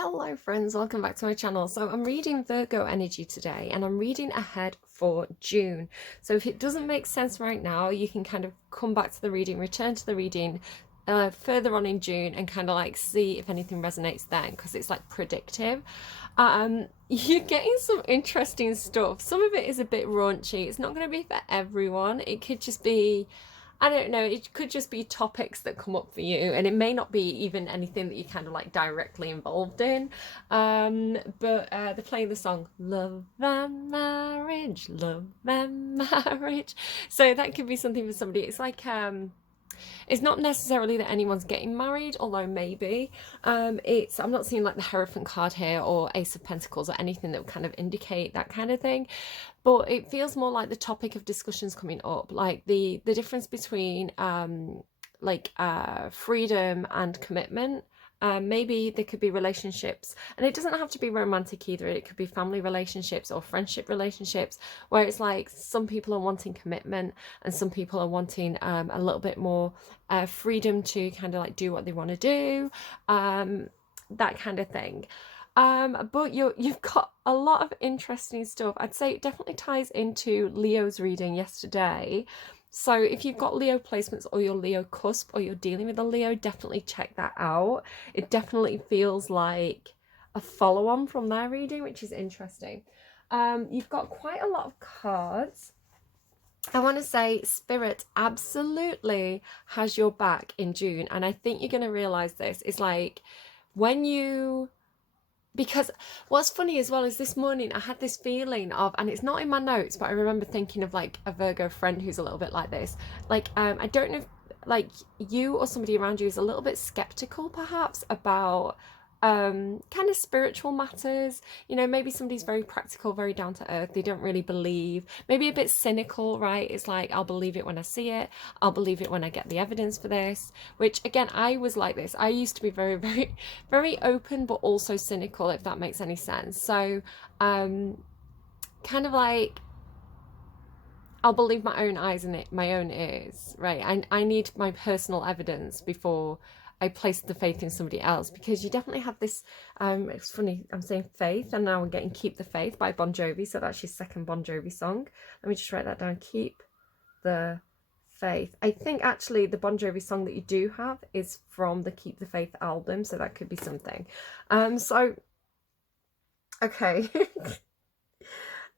Hello friends, welcome back to my channel. So I'm reading Virgo energy today and I'm reading ahead for June. So if it doesn't make sense right now, you can kind of come back to the reading, return to the reading further on in June and kind of like see if anything resonates then, because it's like predictive. You're getting some interesting stuff. Some of it is a bit raunchy. It's not going to be for everyone. It could just be, I don't know, it could just be topics that come up for you, and it may not be even anything that you're kind of like directly involved in. But they're playing the song Love and Marriage, Love and Marriage. So that could be something for somebody. It's like it's not necessarily that anyone's getting married, although maybe. I'm not seeing like the Hierophant card here or Ace of Pentacles or anything that would kind of indicate that kind of thing. But it feels more like the topic of discussions coming up, like the difference between freedom and commitment. Maybe there could be relationships, and it doesn't have to be romantic either. It could be family relationships or friendship relationships, where it's like some people are wanting commitment and some people are wanting a little bit more freedom to kind of like do what they want to do, that kind of thing. But you've got a lot of interesting stuff. I'd say it definitely ties into Leo's reading yesterday. So if you've got Leo placements or you're Leo cusp or you're dealing with a Leo, definitely check that out. It definitely feels like a follow-on from their reading, which is interesting. You've got quite a lot of cards. I want to say Spirit absolutely has your back in June. And I think you're going to realize this. It's like when you... Because what's funny as well is this morning I had this feeling of, and it's not in my notes, but I remember thinking of like a Virgo friend who's a little bit like this. Like, I don't know if like you or somebody around you is a little bit skeptical perhaps about kind of spiritual matters. You know, maybe somebody's very practical, very down to earth, they don't really believe, maybe a bit cynical, right? It's like, I'll believe it when I see it, I'll believe it when I get the evidence for this, which again, I was like this. I used to be very open but also cynical, if that makes any sense. So kind of like, I'll believe my own eyes and my own ears, right? I need my personal evidence before I place the faith in somebody else, because you definitely have this, it's funny, I'm saying faith and now I'm getting Keep the Faith by Bon Jovi, so that's your second Bon Jovi song. Let me just write that down, Keep the Faith. I think actually the Bon Jovi song that you do have is from the Keep the Faith album, so that could be something. Okay.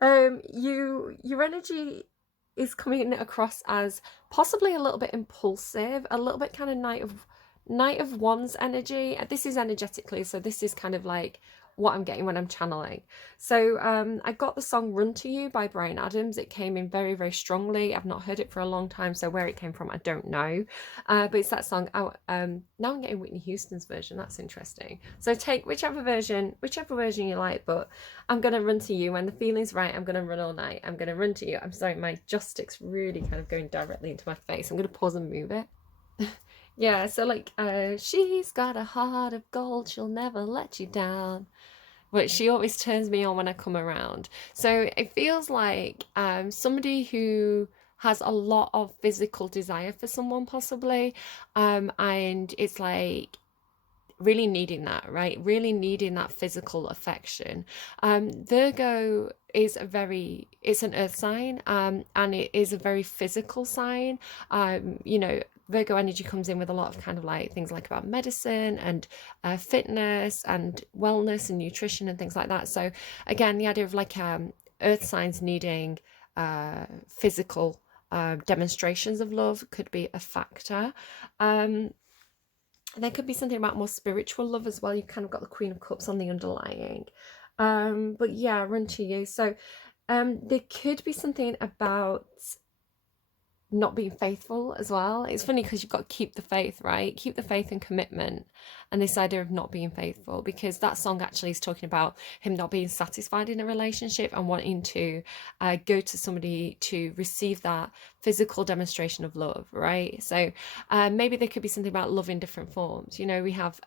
Your energy is coming across as possibly a little bit impulsive, a little bit kind of Knight of Wands energy. This is energetically, so this is kind of like what I'm getting when I'm channeling. So I got the song Run to You by Bryan Adams. It came in very strongly. I've not heard it for a long time, so where it came from I don't know, but it's that song. Now I'm getting Whitney Houston's version. That's interesting. So take whichever version you like, but I'm gonna run to you when the feeling's right. I'm gonna run all night. I'm gonna run to you. I'm sorry, my joss stick's really kind of going directly into my face. I'm gonna pause and move it. Yeah, so like, she's got a heart of gold, she'll never let you down. But she always turns me on when I come around. So it feels like somebody who has a lot of physical desire for someone, possibly. And it's like really needing that, right? Really needing that physical affection. Virgo is it's an earth sign, and it is a very physical sign. You know, Virgo energy comes in with a lot of kind of like things like about medicine and fitness and wellness and nutrition and things like that. So again, the idea of like earth signs needing physical demonstrations of love could be a factor. There could be something about more spiritual love as well. You've kind of got the Queen of Cups on the underlying. But yeah, Run to You. So there could be something about not being faithful as well. It's funny because you've got to keep the faith, right? Keep the faith and commitment, and this idea of not being faithful, because that song actually is talking about him not being satisfied in a relationship and wanting to go to somebody to receive that physical demonstration of love, right? So maybe there could be something about love in different forms. You know, we have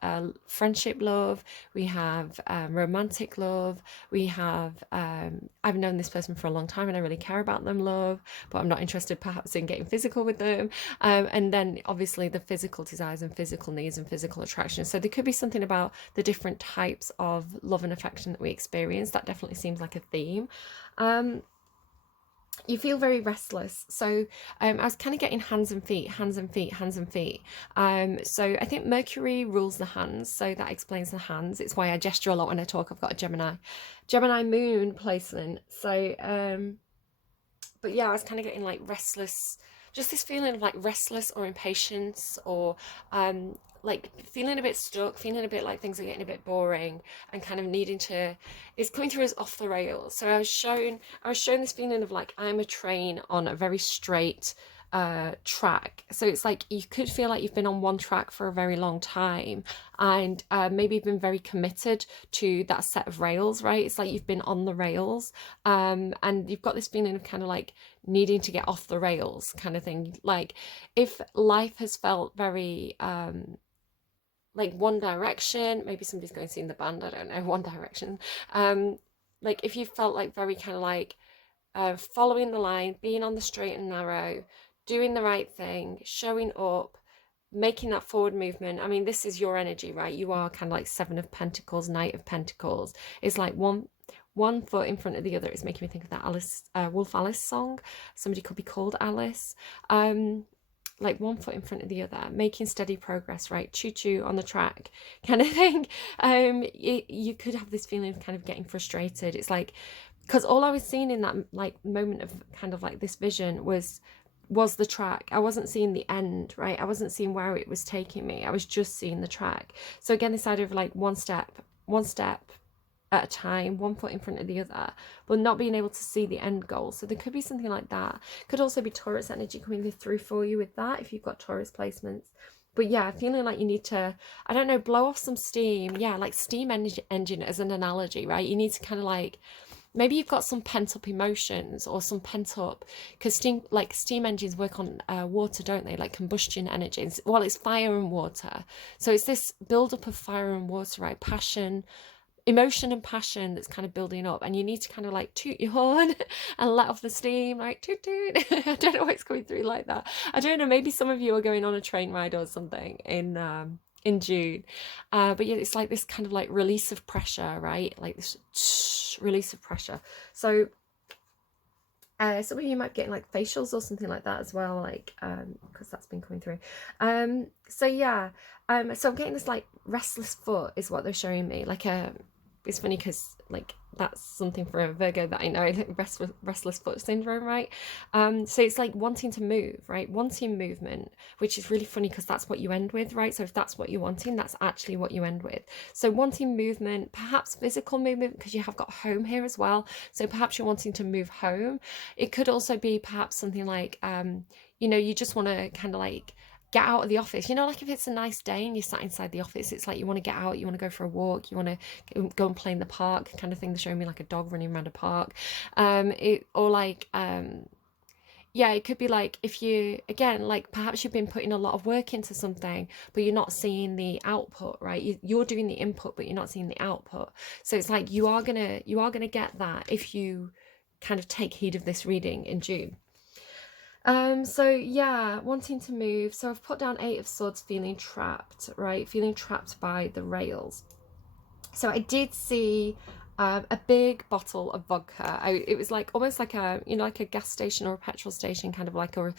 friendship love, we have romantic love, we have I've known this person for a long time and I really care about them love, but I'm not interested perhaps in getting physical with them. And then obviously the physical desires and physical needs and physical attraction. So there could be something about the different types of love and affection that we experience. That definitely seems like a theme. You feel very restless. So I was kind of getting hands and feet, hands and feet, hands and feet. So I think Mercury rules the hands, so that explains the hands. It's why I gesture a lot when I talk. I've got a Gemini moon placement. So but yeah, I was kind of getting like restless, just this feeling of like restless or impatience, or like feeling a bit stuck, feeling a bit like things are getting a bit boring, and kind of needing to, it's coming through as off the rails. So I was shown this feeling of like I'm a train on a very straight track. So it's like you could feel like you've been on one track for a very long time, and maybe you've been very committed to that set of rails, right? It's like you've been on the rails, and you've got this feeling of kind of like needing to get off the rails kind of thing. Like if life has felt very like One Direction, maybe somebody's going to see in the band, I don't know, One Direction, like if you felt like very kind of like following the line, being on the straight and narrow, doing the right thing, showing up, making that forward movement. I mean, this is your energy, right? You are kind of like Seven of Pentacles, Knight of Pentacles. It's like one foot in front of the other. It's making me think of that Wolf Alice song. Somebody could be called Alice. Like one foot in front of the other, making steady progress, right? Choo choo on the track kind of thing. You could have this feeling of kind of getting frustrated. It's like, because all I was seeing in that like moment of kind of like this vision was the track. I wasn't seeing the end, right? I wasn't seeing where it was taking me. I was just seeing the track. So again, this idea of like one step at a time, one foot in front of the other, but not being able to see the end goal. So there could be something like that. Could also be Taurus energy coming through for you with that, if you've got Taurus placements. But yeah, feeling like you need to, I don't know, blow off some steam. Yeah, like steam engine as an analogy, right? You need to kind of like, maybe you've got some pent up emotions or some pent up, because steam engines work on water, don't they? Like combustion engines. Well, it's fire and water. So it's this build up of fire and water, right? Passion, emotion and passion that's kind of building up, and you need to kind of like toot your horn and let off the steam, like toot toot. I don't know why it's coming through like that. I don't know, maybe some of you are going on a train ride or something in June, but yeah, it's like this kind of like release of pressure, right? Like this release of pressure. So some of you might be getting like facials or something like that as well, like because that's been coming through. So yeah, so I'm getting this like restless foot is what they're showing me. Like it's funny because like that's something for a Virgo that I know, like restless foot syndrome, right? So it's like wanting to move, right? Wanting movement, which is really funny because that's what you end with, right? So if that's what you're wanting, that's actually what you end with. So wanting movement, perhaps physical movement, because you have got home here as well. So perhaps you're wanting to move home. It could also be perhaps something like, you know, you just want to kind of like get out of the office, you know, like if it's a nice day and you're sat inside the office, it's like you want to get out, you want to go for a walk, you want to go and play in the park kind of thing. They're showing me like a dog running around a park, yeah, it could be like if you, again, like perhaps you've been putting a lot of work into something but you're not seeing the output, right? You're doing the input but you're not seeing the output. So it's like you are gonna get that if you kind of take heed of this reading in June. So yeah, wanting to move. So I've put down 8 of Swords, feeling trapped, right? Feeling trapped by the rails. So I did see a big bottle of vodka. It was like almost like a, you know, like a gas station or a petrol station, kind of like a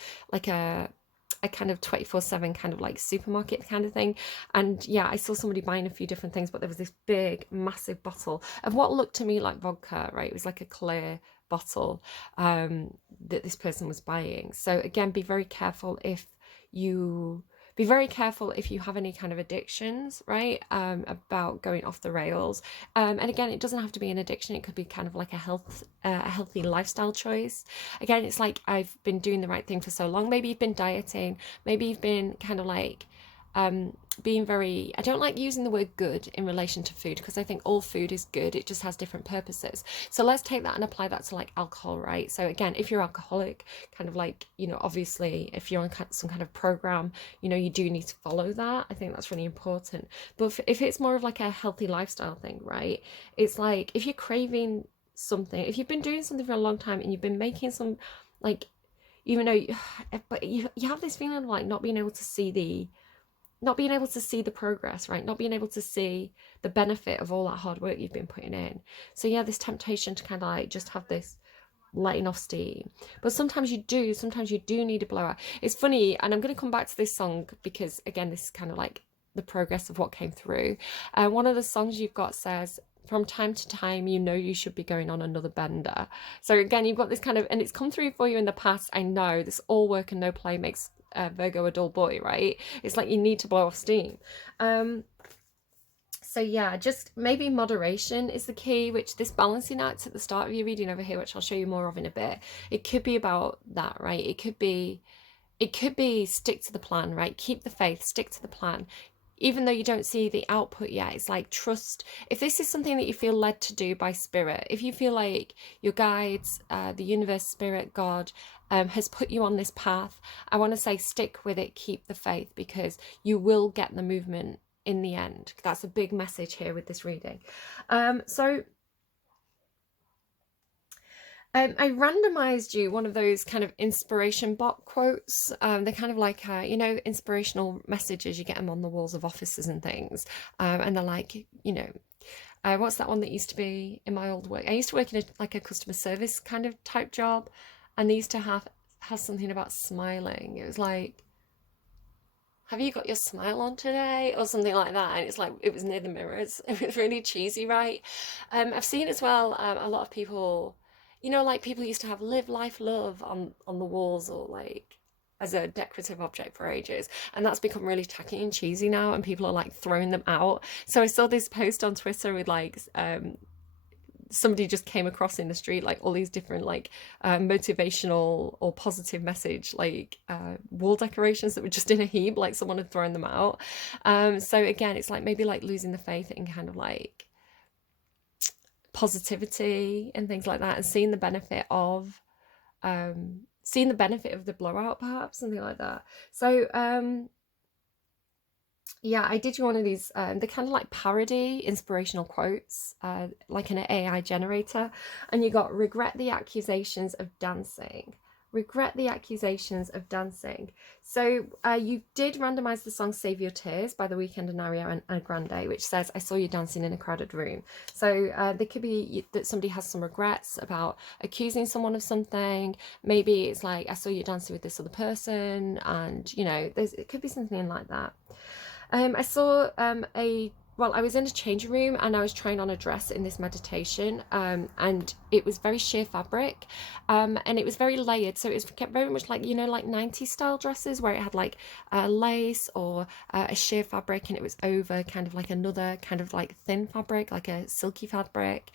kind of 24/7 kind of like supermarket kind of thing. And yeah, I saw somebody buying a few different things, but there was this big massive bottle of what looked to me like vodka, right? It was like a clear bottle that this person was buying. So again, be very careful if you have any kind of addictions, right? About going off the rails. And again, it doesn't have to be an addiction. It could be kind of like a healthy lifestyle choice. Again, it's like I've been doing the right thing for so long. Maybe you've been dieting. Maybe you've been kind of like being very, I don't like using the word good in relation to food because I think all food is good, it just has different purposes. So let's take that and apply that to like alcohol, right? So again, if you're alcoholic, kind of like, you know, obviously if you're on some kind of program, you know, you do need to follow that. I think that's really important. But if it's more of like a healthy lifestyle thing, right, it's like if you're craving something, if you've been doing something for a long time and you've been making some like, even though but you have this feeling of like not being able to see the progress, right? Not being able to see the benefit of all that hard work you've been putting in. So yeah, this temptation to kind of like just have this letting off steam. But sometimes you do need a blowout. It's funny, and I'm going to come back to this song because again, this is kind of like the progress of what came through. One of the songs you've got says, from time to time, you know you should be going on another bender. So again, you've got this kind of, and it's come through for you in the past. I know this all work and no play makes Virgo a dull boy, right? It's like you need to blow off steam. So yeah, just maybe moderation is the key, which this balancing act at the start of your reading over here, which I'll show you more of in a bit, it could be about that, right? It could be stick to the plan, right? Keep the faith, stick to the plan. Even though you don't see the output yet, it's like trust. If this is something that you feel led to do by spirit, if you feel like your guides, the universe, spirit, God, has put you on this path, I want to say stick with it, keep the faith, because you will get the movement in the end. That's a big message here with this reading. I randomized you one of those kind of inspiration bot quotes. They're kind of like, you know, inspirational messages. You get them on the walls of offices and things. And they're like, you know, what's that one that used to be in my old work? I used to work in a customer service kind of type job. And they used to have something about smiling. It was like, have you got your smile on today, or something like that? And it's like, it was near the mirrors. It was really cheesy, right? I've seen as well a lot of people, you know, like people used to have live life love on the walls, or like as a decorative object for ages, and that's become really tacky and cheesy now, and people are like throwing them out. So I saw this post on Twitter with like somebody just came across in the street like all these different like motivational or positive message like wall decorations that were just in a heap, like someone had thrown them out. So again, it's like maybe like losing the faith in kind of like positivity and things like that, and seeing the benefit of the blowout, perhaps, something like that. So yeah, I did you one of these, they're kind of like parody inspirational quotes, like an AI generator. And you got, regret the accusations of dancing. Regret the accusations of dancing. So you did randomize the song Save Your Tears by The Weeknd and Ariana Grande, which says, I saw you dancing in a crowded room. So there could be that somebody has some regrets about accusing someone of something. Maybe it's like, I saw you dancing with this other person, and, you know, it could be something like that. I saw I was in a changing room and I was trying on a dress in this meditation, and it was very sheer fabric, and it was very layered. So it was very much like, you know, like 90s style dresses where it had like lace or a sheer fabric, and it was over kind of like another kind of like thin fabric, like a silky fabric.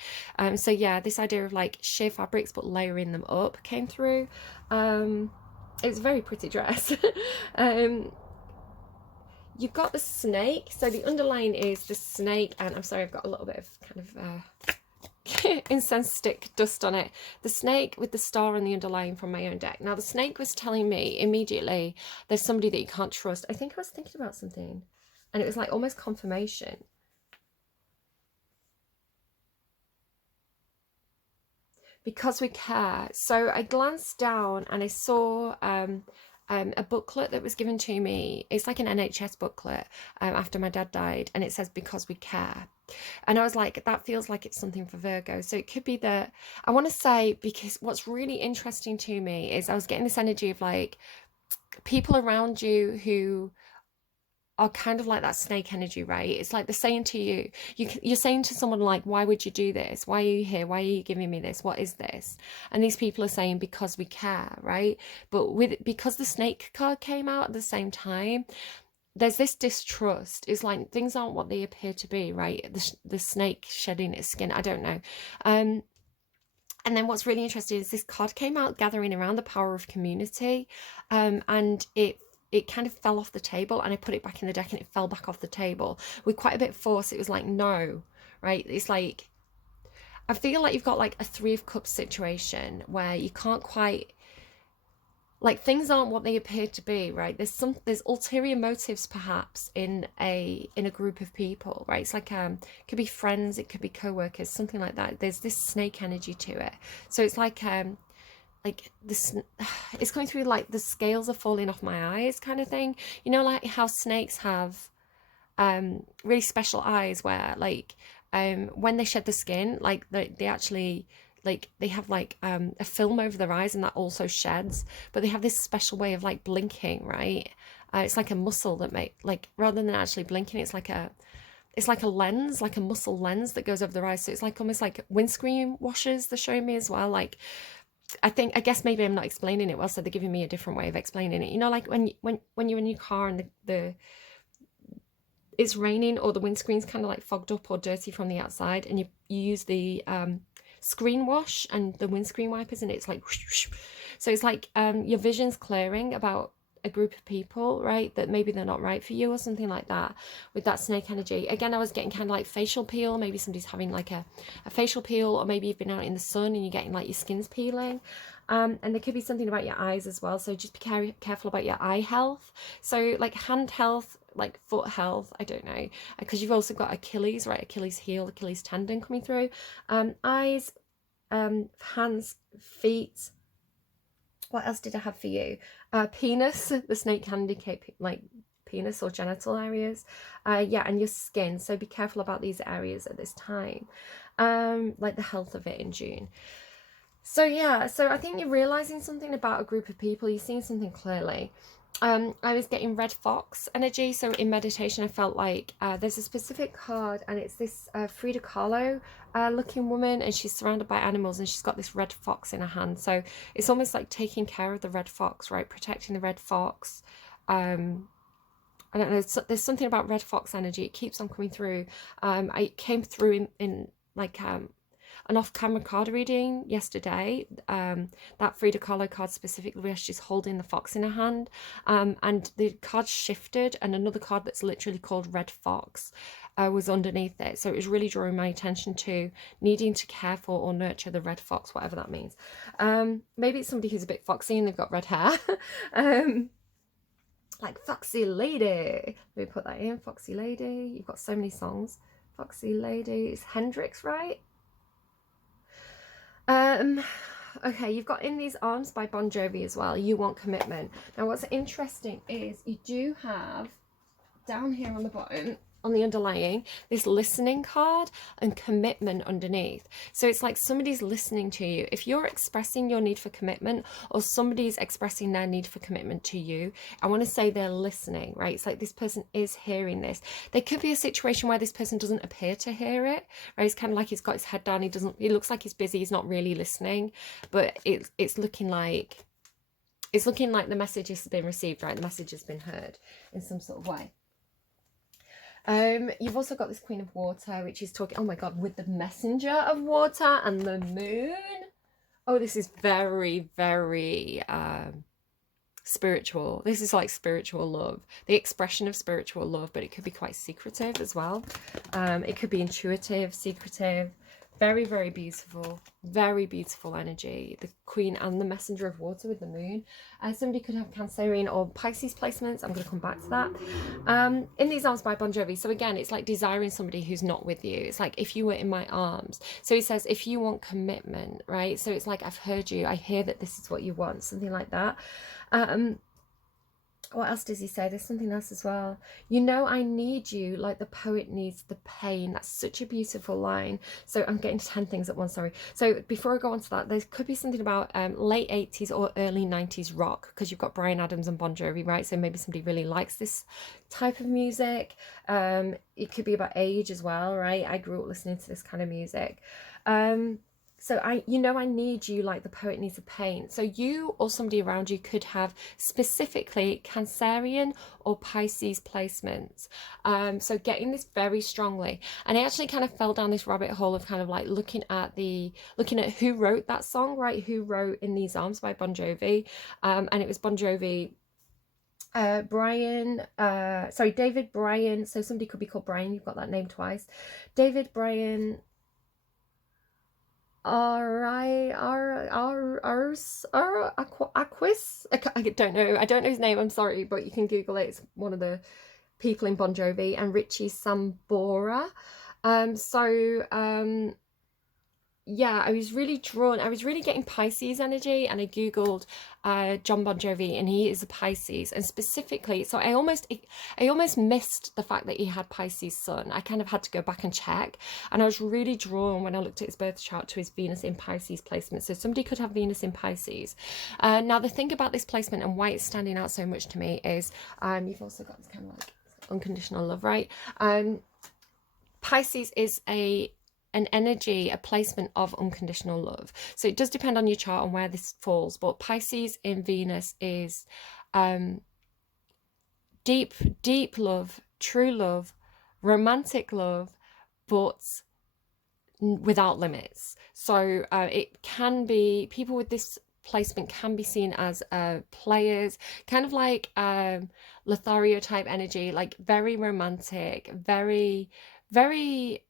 So yeah, this idea of like sheer fabrics but layering them up came through. It was a very pretty dress. You've got the snake, so the underline is the snake, and I'm sorry, I've got a little bit of kind of incense stick dust on it. The snake with the star on the underline from my own deck. Now the snake was telling me immediately there's somebody that you can't trust. I think I was thinking about something, and it was like almost confirmation. Because we care. So I glanced down and I saw a booklet that was given to me. It's like an NHS booklet after my dad died, and it says, because we care. And I was like, that feels like it's something for Virgo. So it could be that, I want to say, because what's really interesting to me is I was getting this energy of like people around you who are kind of like that snake energy, right? It's like they're saying to you, you're saying to someone like, why would you do this? Why are you here? Why are you giving me this? What is this? And these people are saying, because we care, right? But because the snake card came out at the same time, there's this distrust. It's like things aren't what they appear to be, right? The snake shedding its skin, I don't know. And then what's really interesting is this card came out gathering around the power of community, and it kind of fell off the table, and I put it back in the deck and it fell back off the table with quite a bit of force. It was like, no, right? It's like, I feel like you've got like a 3 of Cups situation where you can't quite, like, things aren't what they appear to be, right? There's ulterior motives perhaps in a group of people, right? It's like it could be friends, it could be co-workers, something like that. There's this snake energy to it. So it's like like this, it's coming through like the scales are falling off my eyes kind of thing. You know, like how snakes have really special eyes where like when they shed the skin, like they actually like they have like a film over their eyes and that also sheds, but they have this special way of like blinking, right? It's like a muscle that make like rather than actually blinking, it's like a lens, like a muscle lens that goes over their eyes. So it's like almost like windscreen washers they're showing me as well. Like I guess maybe I'm not explaining it well, so they're giving me a different way of explaining it. You know, like when you're in your car and the it's raining or the windscreen's kind of like fogged up or dirty from the outside, and you use the screen wash and the windscreen wipers, and it's like whoosh, whoosh. So it's like your vision's clearing about a group of people, right, that maybe they're not right for you or something like that with that snake energy. Again, I was getting kind of like facial peel. Maybe somebody's having like a facial peel, or maybe you've been out in the sun and you're getting like your skin's peeling. And there could be something about your eyes as well, so just be careful about your eye health. So like hand health, like foot health, I don't know, because you've also got Achilles, right, Achilles heel, Achilles tendon coming through. Eyes, hands, feet. What else did I have for you? Penis, the snake can indicate like penis or genital areas. Yeah, and your skin, so be careful about these areas at this time, like the health of it in June. So yeah, so I think you're realizing something about a group of people. You're seeing something clearly. I was getting red fox energy. So in meditation, I felt like there's a specific card, and it's this Frida Kahlo looking woman, and she's surrounded by animals, and she's got this red fox in her hand. So it's almost like taking care of the red fox, right? Protecting the red fox. I don't know. There's something about red fox energy. It keeps on coming through. I came through in like an off-camera card reading yesterday, that Frida Kahlo card specifically, where she's holding the fox in her hand, and the card shifted, and another card that's literally called Red Fox was underneath it. So it was really drawing my attention to needing to care for or nurture the red fox, whatever that means. Maybe it's somebody who's a bit foxy and they've got red hair. Like Foxy Lady. Let me put that in, Foxy Lady. You've got so many songs. Foxy Lady. It's Hendrix, right? Okay, you've got In These Arms by Bon Jovi as well. You want commitment. Now, what's interesting is you do have down here on the bottom, on the underlying, this listening card and commitment underneath. So it's like somebody's listening to you. If you're expressing your need for commitment, or somebody's expressing their need for commitment to you, I want to say they're listening, right? It's like this person is hearing this. There could be a situation where this person doesn't appear to hear it, right? It's kind of like he's got his head down. He looks like he's busy. He's not really listening, but it's looking like the message has been received, right? The message has been heard in some sort of way. You've also got this Queen of Water, which is talking, oh my God, with the Messenger of Water and the Moon. Oh, this is very, very spiritual. This is like spiritual love, the expression of spiritual love, but it could be quite secretive as well. It could be intuitive, secretive. Very, very beautiful energy. The Queen and the Messenger of Water with the Moon. Somebody could have Cancerian or Pisces placements. I'm going to come back to that. In These Arms by Bon Jovi. So again, it's like desiring somebody who's not with you. It's like, if you were in my arms. So he says, if you want commitment, right? So it's like, I've heard you. I hear that this is what you want. Something like that. What else does he say? There's something else as well. You know, I need you like the poet needs the pain. That's such a beautiful line. So I'm getting to 10 things at once, sorry. So before I go on to that, there could be something about late 80s or early 90s rock, because you've got Bryan Adams and Bon Jovi, right? So maybe somebody really likes this type of music. It could be about age as well, right? I grew up listening to this kind of music. So I need you like the poet needs a pain. So you or somebody around you could have specifically Cancerian or Pisces placements. So getting this very strongly. And I actually kind of fell down this rabbit hole of kind of like looking at who wrote that song, right? Who wrote In These Arms by Bon Jovi. And it was Bon Jovi, David Bryan. So somebody could be called Bryan. You've got that name twice. David Bryan. Aquis. I don't know his name, I'm sorry, but you can Google it. It's one of the people in Bon Jovi. And Richie Sambora. yeah, I was really drawn. I was really getting Pisces energy, and I googled John Bon Jovi, and he is a Pisces, and specifically, so I almost missed the fact that he had Pisces sun. I kind of had to go back and check, and I was really drawn when I looked at his birth chart to his Venus in Pisces placement. So somebody could have Venus in Pisces. Now the thing about this placement and why it's standing out so much to me is you've also got this kind of like unconditional love, right? Pisces is an energy, a placement of unconditional love. So it does depend on your chart on where this falls, but Pisces in Venus is deep, deep love, true love, romantic love, but without limits. So it can be, people with this placement can be seen as players, kind of like Lothario type energy, like very romantic, very, very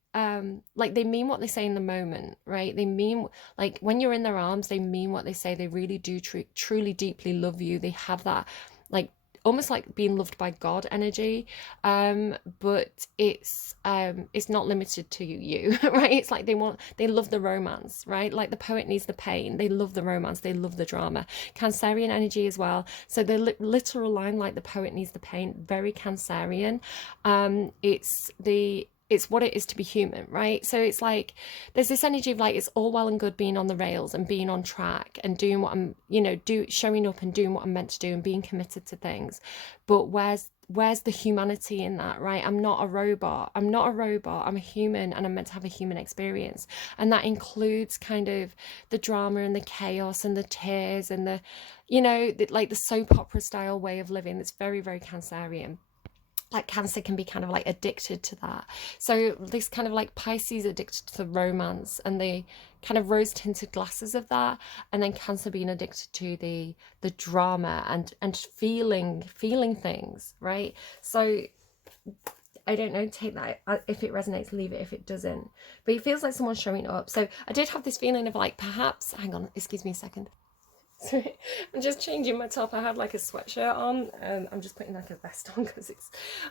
like they mean what they say in the moment, right? They mean, like when you're in their arms, they mean what they say. They really do truly deeply love you. They have that like almost like being loved by God energy, but it's not limited to you, right? It's like they love the romance, right? Like the poet needs the pain, they love the romance, they love the drama. Cancerian energy as well, so the literal line, like the poet needs the pain, very Cancerian. It's what it is to be human, right? So it's like there's this energy of like it's all well and good being on the rails and being on track and doing what I'm, showing up and doing what I'm meant to do and being committed to things. But where's the humanity in that, right? I'm not a robot. I'm a human, and I'm meant to have a human experience. And that includes kind of the drama and the chaos and the tears and the, like the soap opera style way of living that's very, very Cancerian. Like Cancer can be kind of like addicted to that. So this kind of like Pisces addicted to romance and the kind of rose tinted glasses of that, and then Cancer being addicted to the drama and feeling things, right? So I don't know, take that if it resonates, leave it if it doesn't. But it feels like someone's showing up. So I did have this feeling of like, perhaps, hang on, excuse me a second. Sorry, I'm just changing my top. I had like a sweatshirt on. I'm just putting like a vest on because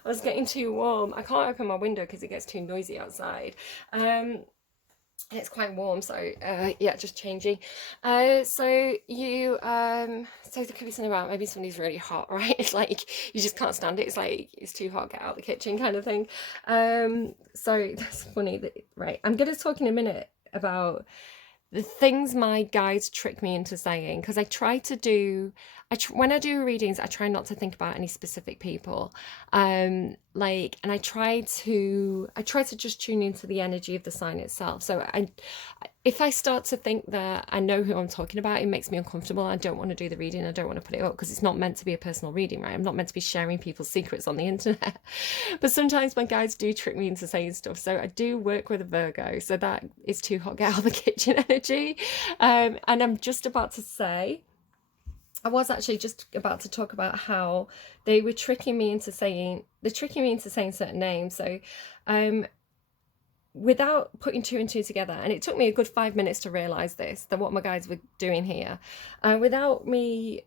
I was getting too warm. I can't open my window because it gets too noisy outside. It's quite warm, so yeah, just changing. So there could be something about maybe somebody's really hot, right? It's like you just can't stand it. It's like it's too hot, get out of the kitchen kind of thing. So that's funny that, right? I'm gonna talk in a minute about the things my guides trick me into saying, because when I do readings, I try not to think about any specific people, and I try to just tune into the energy of the sign itself. So if I start to think that I know who I'm talking about, it makes me uncomfortable. I don't want to do the reading. I don't want to put it up because it's not meant to be a personal reading, right? I'm not meant to be sharing people's secrets on the internet. But sometimes my guides do trick me into saying stuff. So I do work with a Virgo. So that is too hot, get out of the kitchen energy. And I'm just about to say, I was actually just about to talk about how they were tricking me into saying certain names. So without putting two and two together, and it took me a good 5 minutes to realize this, that what my guides were doing here, without me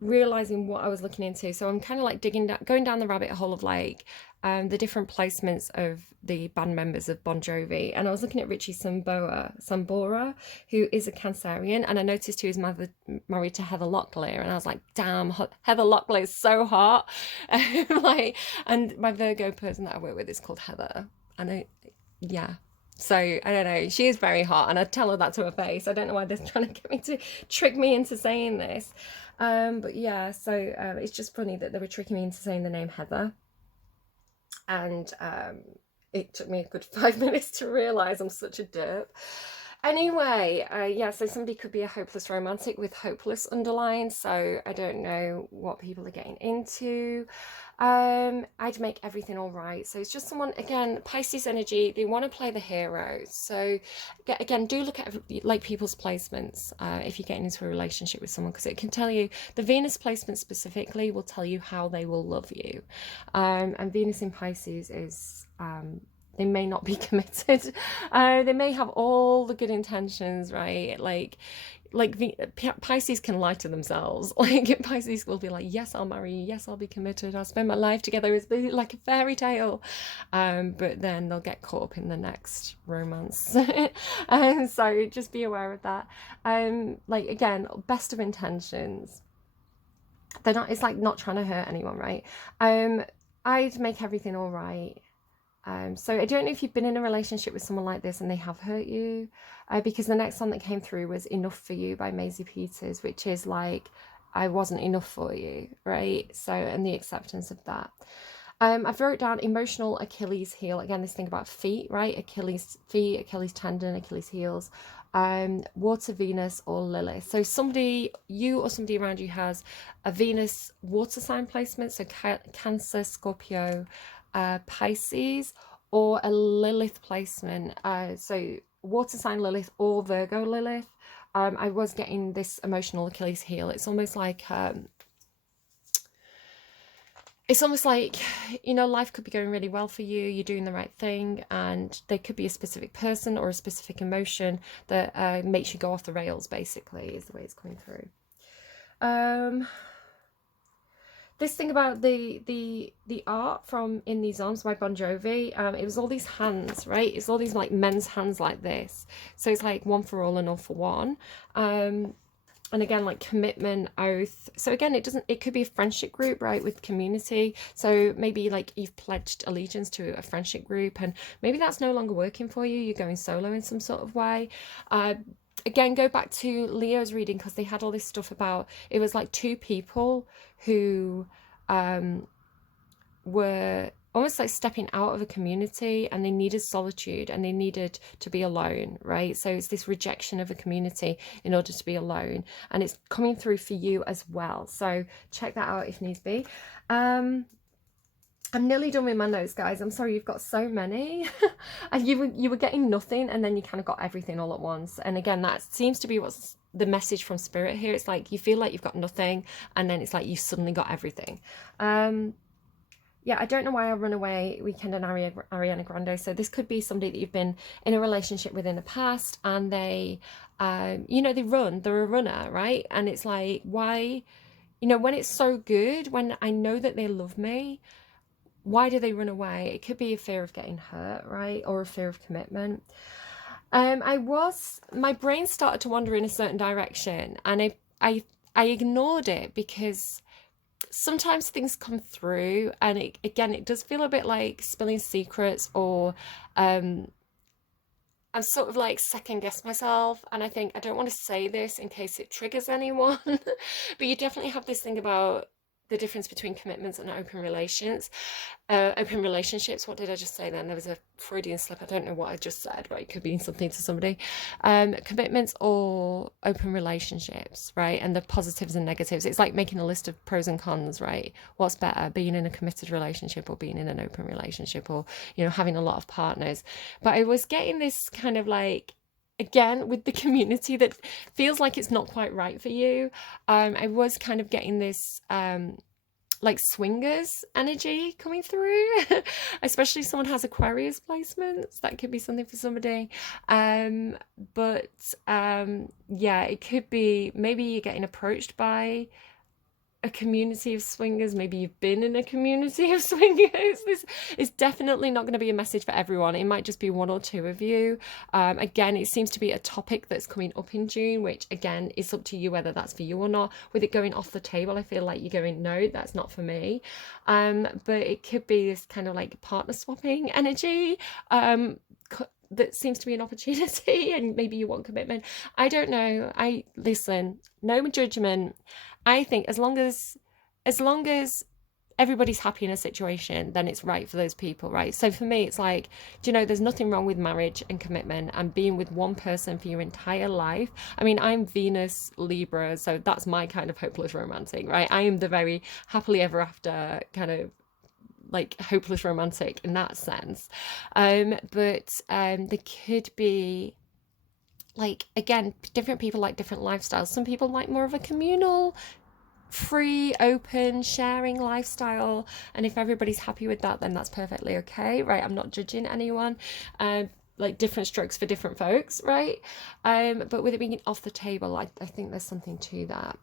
realizing what I was looking into. So I'm kind of like going down the rabbit hole of like the different placements of the band members of Bon Jovi, and I was looking at Richie Sambora, who is a Cancerian, and I noticed he was married to Heather Locklear, and I was like, damn, Heather Locklear is so hot. And my Virgo person that I work with is called Heather. Yeah. So I don't know, she is very hot, and I tell her that to her face. I don't know why they're trying to get me to trick me into saying this, but yeah, so it's just funny that they were tricking me into saying the name Heather, and it took me a good 5 minutes to realize I'm such a derp. Anyway, yeah, so somebody could be a hopeless romantic with hopeless underlined, so I don't know what people are getting into. I'd make everything all right. So it's just someone, again, Pisces energy, they want to play the hero. So again, do look at like people's placements if you're getting into a relationship with someone, because it can tell you, the Venus placement specifically will tell you how they will love you. And Venus in Pisces is... they may not be committed. They may have all the good intentions, right? Like like the Pisces can lie to themselves. Like Pisces will be like, yes, I'll marry you, yes, I'll be committed, I'll spend my life together. It's like a fairy tale, but then they'll get caught up in the next romance. And so just be aware of that. Like again, best of intentions. They're not, it's like not trying to hurt anyone, right? I'd make everything all right. So I don't know if you've been in a relationship with someone like this and they have hurt you, because the next song that came through was Enough for You by Masie Peters, which is like, I wasn't enough for you, right? So, and the acceptance of that. I've wrote down emotional Achilles heel. Again, this thing about feet, right? Achilles feet, Achilles tendon, Achilles heels. Water Venus or Lilith. So somebody, you or somebody around you has a Venus water sign placement. So Cancer, Scorpio, Pisces, or a Lilith placement. So water sign Lilith or Virgo Lilith. I was getting this emotional Achilles heel. It's almost like you know, life could be going really well for you, you're doing the right thing, and there could be a specific person or a specific emotion that makes you go off the rails, basically, is the way it's coming through. This thing about the art from In These Arms by Bon Jovi, it was all these hands, right? It's all these like men's hands like this. So it's like one for all and all for one. And again, like commitment, oath. So again, it could be a friendship group, right, with community. So maybe like you've pledged allegiance to a friendship group and maybe that's no longer working for you. You're going solo in some sort of way. Again, go back to Leo's reading because they had all this stuff about, it was like two people who were almost like stepping out of a community and they needed solitude and they needed to be alone, right? So it's this rejection of a community in order to be alone, and it's coming through for you as well. So check that out if needs be. I'm nearly done with my notes, guys. I'm sorry, you've got so many. And you were getting nothing and then you kind of got everything all at once. And again, that seems to be what's the message from Spirit here. It's like you feel like you've got nothing and then it's like you suddenly got everything. Yeah, I don't know why I run away weekend and Ariana Grande. So this could be somebody that you've been in a relationship with in the past and they, you know, they're a runner, right? And it's like, why, you know, when it's so good, when I know that they love me, why do they run away? It could be a fear of getting hurt, right? Or a fear of commitment. My brain started to wander in a certain direction and I ignored it because sometimes things come through and it does feel a bit like spilling secrets or I'm sort of like second guess myself and I think I don't want to say this in case it triggers anyone. But you definitely have this thing about the difference between commitments and open relationships. What did I just say then? There was a Freudian slip. I don't know what I just said, but it could mean something to somebody. Commitments or open relationships, right? And the positives and negatives. It's like making a list of pros and cons, right? What's better, being in a committed relationship or being in an open relationship, or, you know, having a lot of partners. But I was getting this kind of like, again, with the community that feels like it's not quite right for you. I was kind of getting this like swingers energy coming through. Especially if someone has Aquarius placements, that could be something for somebody. But yeah, it could be maybe you're getting approached by a community of swingers. Maybe you've been in a community of swingers. This is definitely not going to be a message for everyone. It might just be one or two of you. Again, it seems to be a topic that's coming up in June, which again is up to you whether that's for you or not. With it going off the table, I feel like you're going, no, that's not for me. But it could be this kind of like partner swapping energy. That seems to be an opportunity and maybe you want commitment. I don't know. Listen, no judgment. I think as long as everybody's happy in a situation, then it's right for those people, right? So for me, it's like, do you know, there's nothing wrong with marriage and commitment and being with one person for your entire life. I mean, I'm Venus Libra, so that's my kind of hopeless romantic, right? I am the very happily ever after kind of like hopeless romantic in that sense. But there could be, like, again, different people like different lifestyles. Some people like more of a communal, free, open, sharing lifestyle. And if everybody's happy with that, then that's perfectly okay, right? I'm not judging anyone. like different strokes for different folks, right? But with it being off the table, I think there's something to that.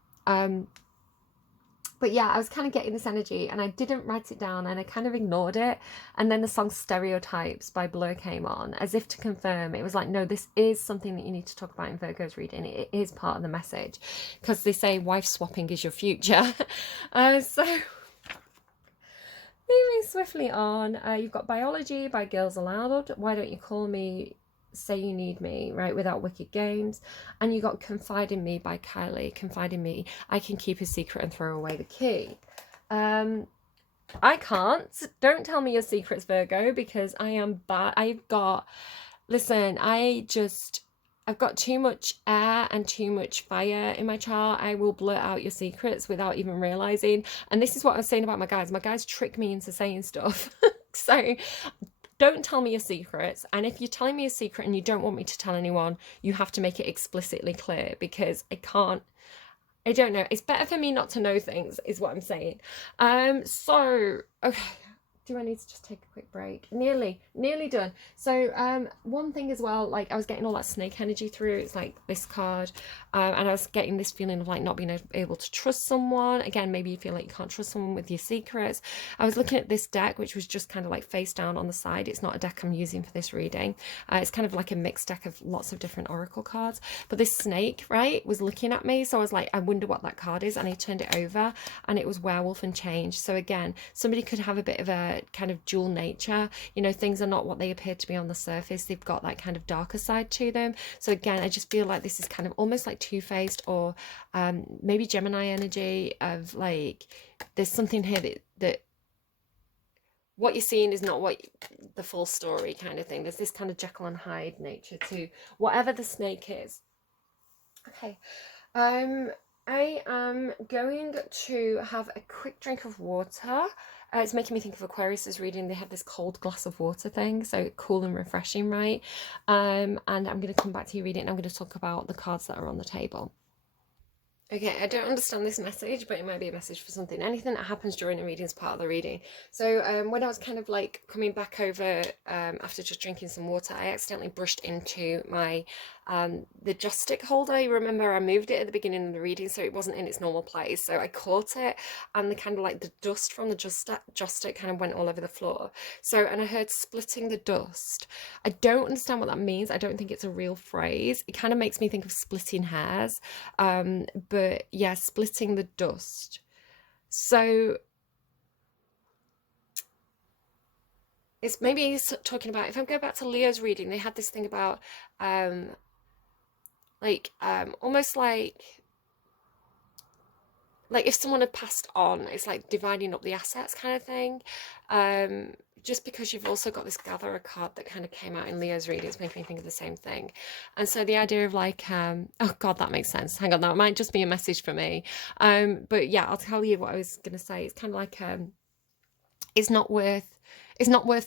But yeah, I was kind of getting this energy and I didn't write it down and I kind of ignored it. And then the song Stereotypes by Blur came on as if to confirm. It was like, no, this is something that you need to talk about in Virgo's reading. It is part of the message because they say wife swapping is your future. So moving swiftly on, you've got Biology by Girls Aloud. Why Don't You Call Me, Say You Need Me, right, without Wicked Games. And you got Confide in Me by Kylie. Confide in me, I can keep a secret and throw away the key. I can't. Don't tell me your secrets, Virgo, because I am bad. Listen, I've got too much air and too much fire in my chart. I will blurt out your secrets without even realizing. And this is what I was saying about my guides. My guides trick me into saying stuff. So don't tell me your secrets. And if you're telling me a secret and you don't want me to tell anyone, you have to make it explicitly clear, because I don't know. It's better for me not to know things, is what I'm saying. So, okay. Do I need to just take a quick break? Nearly done. So one thing as well, like I was getting all that snake energy through. It's like this card, and I was getting this feeling of like not being able to trust someone. Again, maybe you feel like you can't trust someone with your secrets. I was looking at this deck, which was just kind of like face down on the side. It's not a deck I'm using for this reading. It's kind of like a mixed deck of lots of different oracle cards. But this snake, right, was looking at me. So I was like, I wonder what that card is. And I turned it over and it was Werewolf and Change. So again, somebody could have a bit of a kind of dual nature. You know, things are not what they appear to be on the surface. They've got that kind of darker side to them. So again, I just feel like this is kind of almost like two-faced, or maybe Gemini energy of like, there's something here that what you're seeing is not what the full story kind of thing. There's this kind of Jekyll and Hyde nature to whatever the snake is. Okay. I am going to have a quick drink of water. It's making me think of Aquarius's reading. They have this cold glass of water thing, so cool and refreshing, right? And I'm going to come back to you reading, and I'm going to talk about the cards that are on the table. Okay, I don't understand this message, but it might be a message for something. Anything that happens during a reading is part of the reading. So when I was kind of like coming back over after just drinking some water, I accidentally brushed into my the joss stick holder. You remember I moved it at the beginning of the reading, so it wasn't in its normal place. So I caught it, and the kind of like the dust from the joss stick kind of went all over the floor. So, and I heard splitting the dust. I don't understand what that means. I don't think it's a real phrase. It kind of makes me think of splitting hairs. But yeah, splitting the dust. So it's maybe he's talking about, if I go back to Leo's reading, they had this thing about almost like if someone had passed on, it's like dividing up the assets kind of thing. Just because you've also got this gatherer card that kind of came out in Leo's reading, it's making me think of the same thing. And so the idea of like, oh God, that makes sense. Hang on, that might just be a message for me. But yeah, I'll tell you what I was going to say. It's kind of like, it's not worth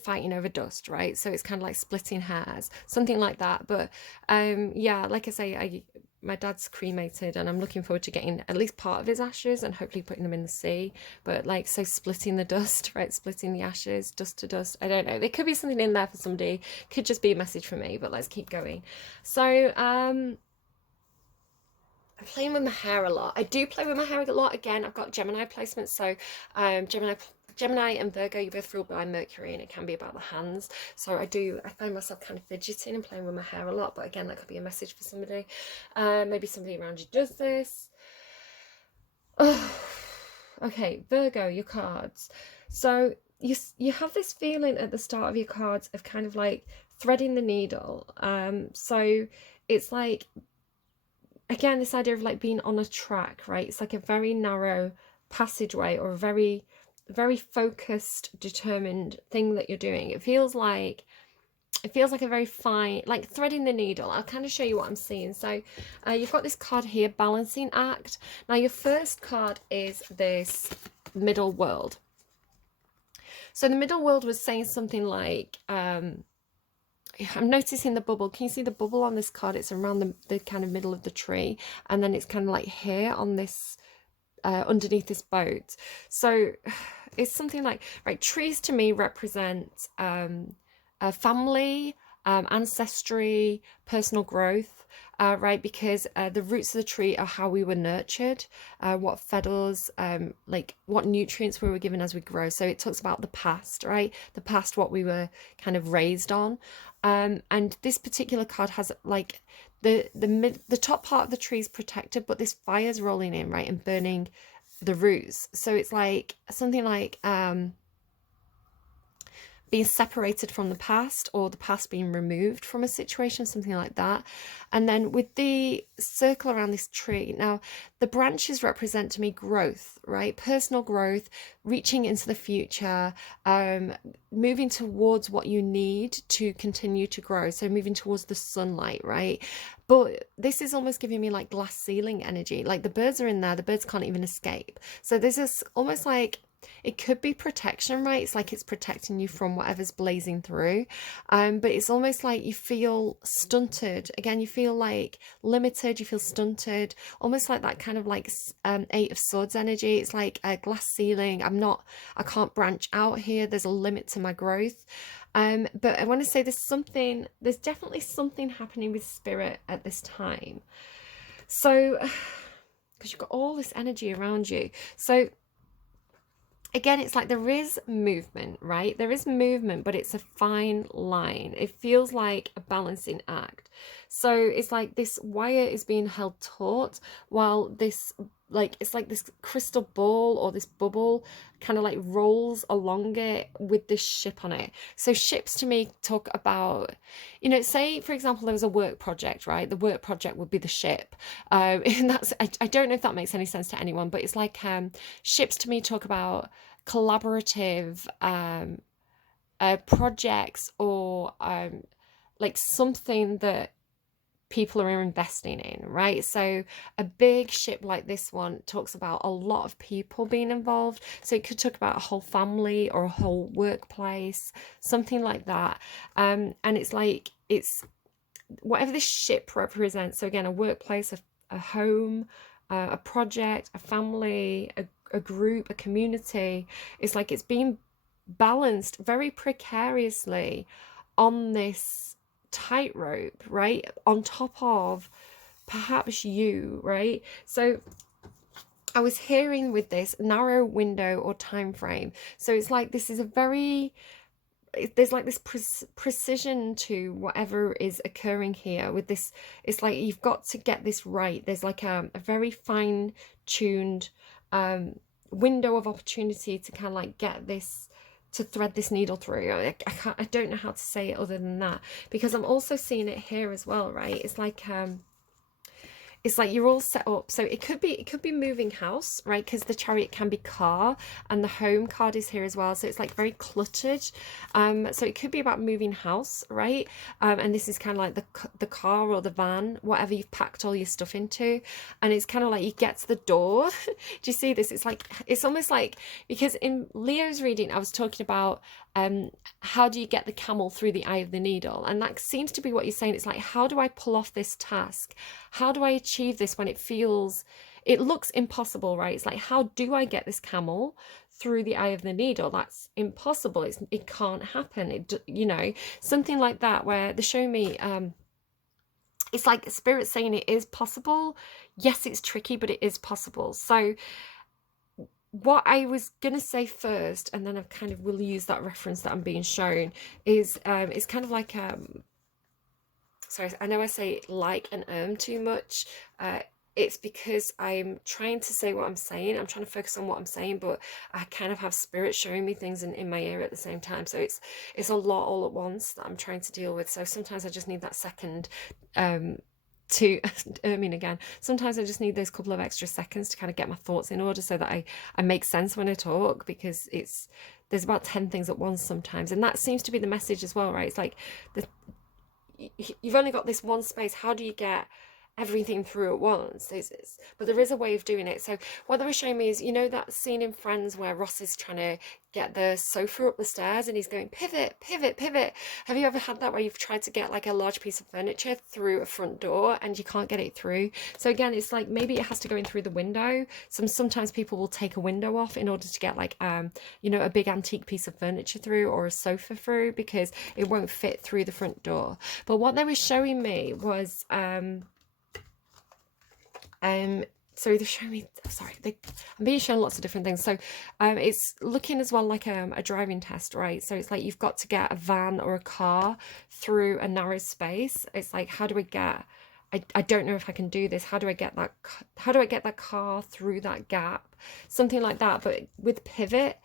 fighting over dust, right? So it's kind of like splitting hairs, something like that. But yeah, like I say, my dad's cremated, and I'm looking forward to getting at least part of his ashes and hopefully putting them in the sea. But like, so splitting the dust, right? Splitting the ashes, dust to dust. I don't know. There could be something in there for somebody. Could just be a message for me, but let's keep going. So I'm playing with my hair a lot. I do play with my hair a lot. Again, I've got Gemini placements. So Gemini and Virgo, you're both ruled by Mercury, and it can be about the hands. So I find myself kind of fidgeting and playing with my hair a lot. But again, that could be a message for somebody. Maybe somebody around you does this. Oh, okay, Virgo, your cards. So you have this feeling at the start of your cards of kind of like threading the needle. So it's like, again, this idea of like being on a track, right? It's like a very narrow passageway, or a very, very focused, determined thing that you're doing. It feels like a very fine, like threading the needle. I'll kind of show you what I'm seeing. So you've got this card here, Balancing Act. Now your first card is this Middle World. So the Middle World was saying something like, I'm noticing the bubble. Can you see the bubble on this card? It's around the kind of middle of the tree, and then it's kind of like here on this underneath this boat. So it's something like, right, trees to me represent a family, ancestry, personal growth, right? Because the roots of the tree are how we were nurtured, what fed us, like what nutrients we were given as we grow. So it talks about the past, right? The past, what we were kind of raised on. And this particular card has like the top part of the tree is protected, but this fire's rolling in, right, and burning the roots. So it's like something like being separated from the past, or the past being removed from a situation, something like that. And then with the circle around this tree, now the branches represent to me growth, right? Personal growth, reaching into the future, moving towards what you need to continue to grow. So moving towards the sunlight, right? But this is almost giving me like glass ceiling energy. Like the birds are in there, the birds can't even escape. So this is almost like, it could be protection, right? It's like it's protecting you from whatever's blazing through. But it's almost like you feel stunted. Again, you feel like limited, you feel stunted, almost like that kind of like Eight of Swords energy. It's like a glass ceiling. I can't branch out here. There's a limit to my growth. But I want to say there's definitely something happening with spirit at this time. So, because you've got all this energy around you. So, again, it's like there is movement, right? There is movement, but it's a fine line. It feels like a balancing act. So it's like this wire is being held taut while this, like, it's like this crystal ball or this bubble kind of like rolls along it with this ship on it. So ships to me talk about, you know, say for example there was a work project, right? The work project would be the ship. And that's, I don't know if that makes any sense to anyone, but it's like ships to me talk about collaborative projects, or like something that people are investing in, right? So a big ship like this one talks about a lot of people being involved. So it could talk about a whole family or a whole workplace, something like that. And it's like, it's whatever this ship represents. So again, a workplace, a home, a project, a family, a group, a community. It's like it's being balanced very precariously on this tightrope, right? On top of perhaps you, right? So I was hearing with this narrow window or time frame. So it's like this is a very, there's like this precision to whatever is occurring here with this. It's like you've got to get this right. There's like a very fine tuned window of opportunity to kind of like get this, to thread this needle through. I don't know how to say it other than that, because I'm also seeing it here as well, right? It's like you're all set up. So it could be moving house, right? Because the Chariot can be car, and the home card is here as well. So it's like very cluttered. So it could be about moving house, right? And this is kind of like the car or the van, whatever you've packed all your stuff into. And it's kind of like you get to the door. Do you see this? It's like, it's almost like, because in Leo's reading, I was talking about how do you get the camel through the eye of the needle? And that seems to be what you're saying. It's like, how do I pull off this task? How do I achieve this when it looks impossible, right? It's like, how do I get this camel through the eye of the needle? That's impossible. It can't happen. You know, something like that, where they show me, it's like spirit saying it is possible. Yes, it's tricky, but it is possible. So what I was going to say first, and then I kind of will use that reference that I'm being shown, is it's kind of like, sorry, I know I say like and too much. It's because I'm trying to say what I'm saying. I'm trying to focus on what I'm saying, but I kind of have spirit showing me things in my ear at the same time. So it's a lot all at once that I'm trying to deal with. So sometimes I just need that second to again, sometimes I just need those couple of extra seconds to kind of get my thoughts in order, so that I make sense when I talk, because there's about 10 things at once sometimes, and that seems to be the message as well, right? It's like you've only got this one space. How do you get everything through at once. But there is a way of doing it. So what they were showing me is, you know, that scene in Friends where Ross is trying to get the sofa up the stairs and he's going pivot, pivot, pivot. Have you ever had that where you've tried to get like a large piece of furniture through a front door and you can't get it through? So again, it's like maybe it has to go in through the window. Sometimes people will take a window off in order to get like you know, a big antique piece of furniture through or a sofa through, because it won't fit through the front door. But what they were showing me was so they're showing me, sorry, I'm being shown lots of different things. So it's looking as well like a driving test, right? So it's like you've got to get a van or a car through a narrow space. It's like, how do I get, I don't know if I can do this. How do I get that car through that gap? Something like that. But with pivot,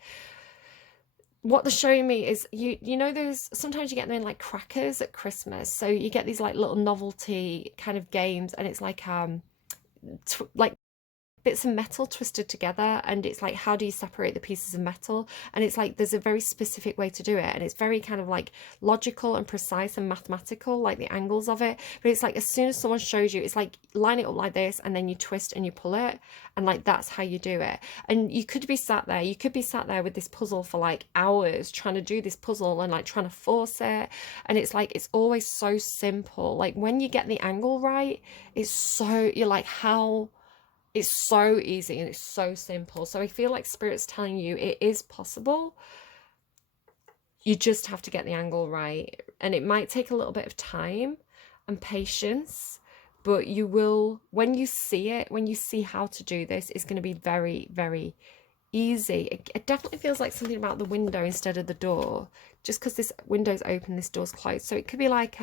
what they're showing me is, you know, there's sometimes you get them like crackers at Christmas. So you get these like little novelty kind of games, and it's like like bits of metal twisted together, and it's like, how do you separate the pieces of metal? And it's like there's a very specific way to do it, and it's very kind of like logical and precise and mathematical, like the angles of it. But it's like as soon as someone shows you, it's like line it up like this, and then you twist and you pull it, and like that's how you do it. And you could be sat there with this puzzle for like hours trying to do this puzzle and like trying to force it, and it's like it's always so simple. Like when you get the angle right, it's so, you're like, how, it's so easy and it's so simple. So I feel like Spirit's telling you it is possible. You just have to get the angle right. And it might take a little bit of time and patience, but you will, when you see it, when you see how to do this, it's going to be very, very easy. It definitely feels like something about the window instead of the door, just because this window's open, this door's closed. So it could be like,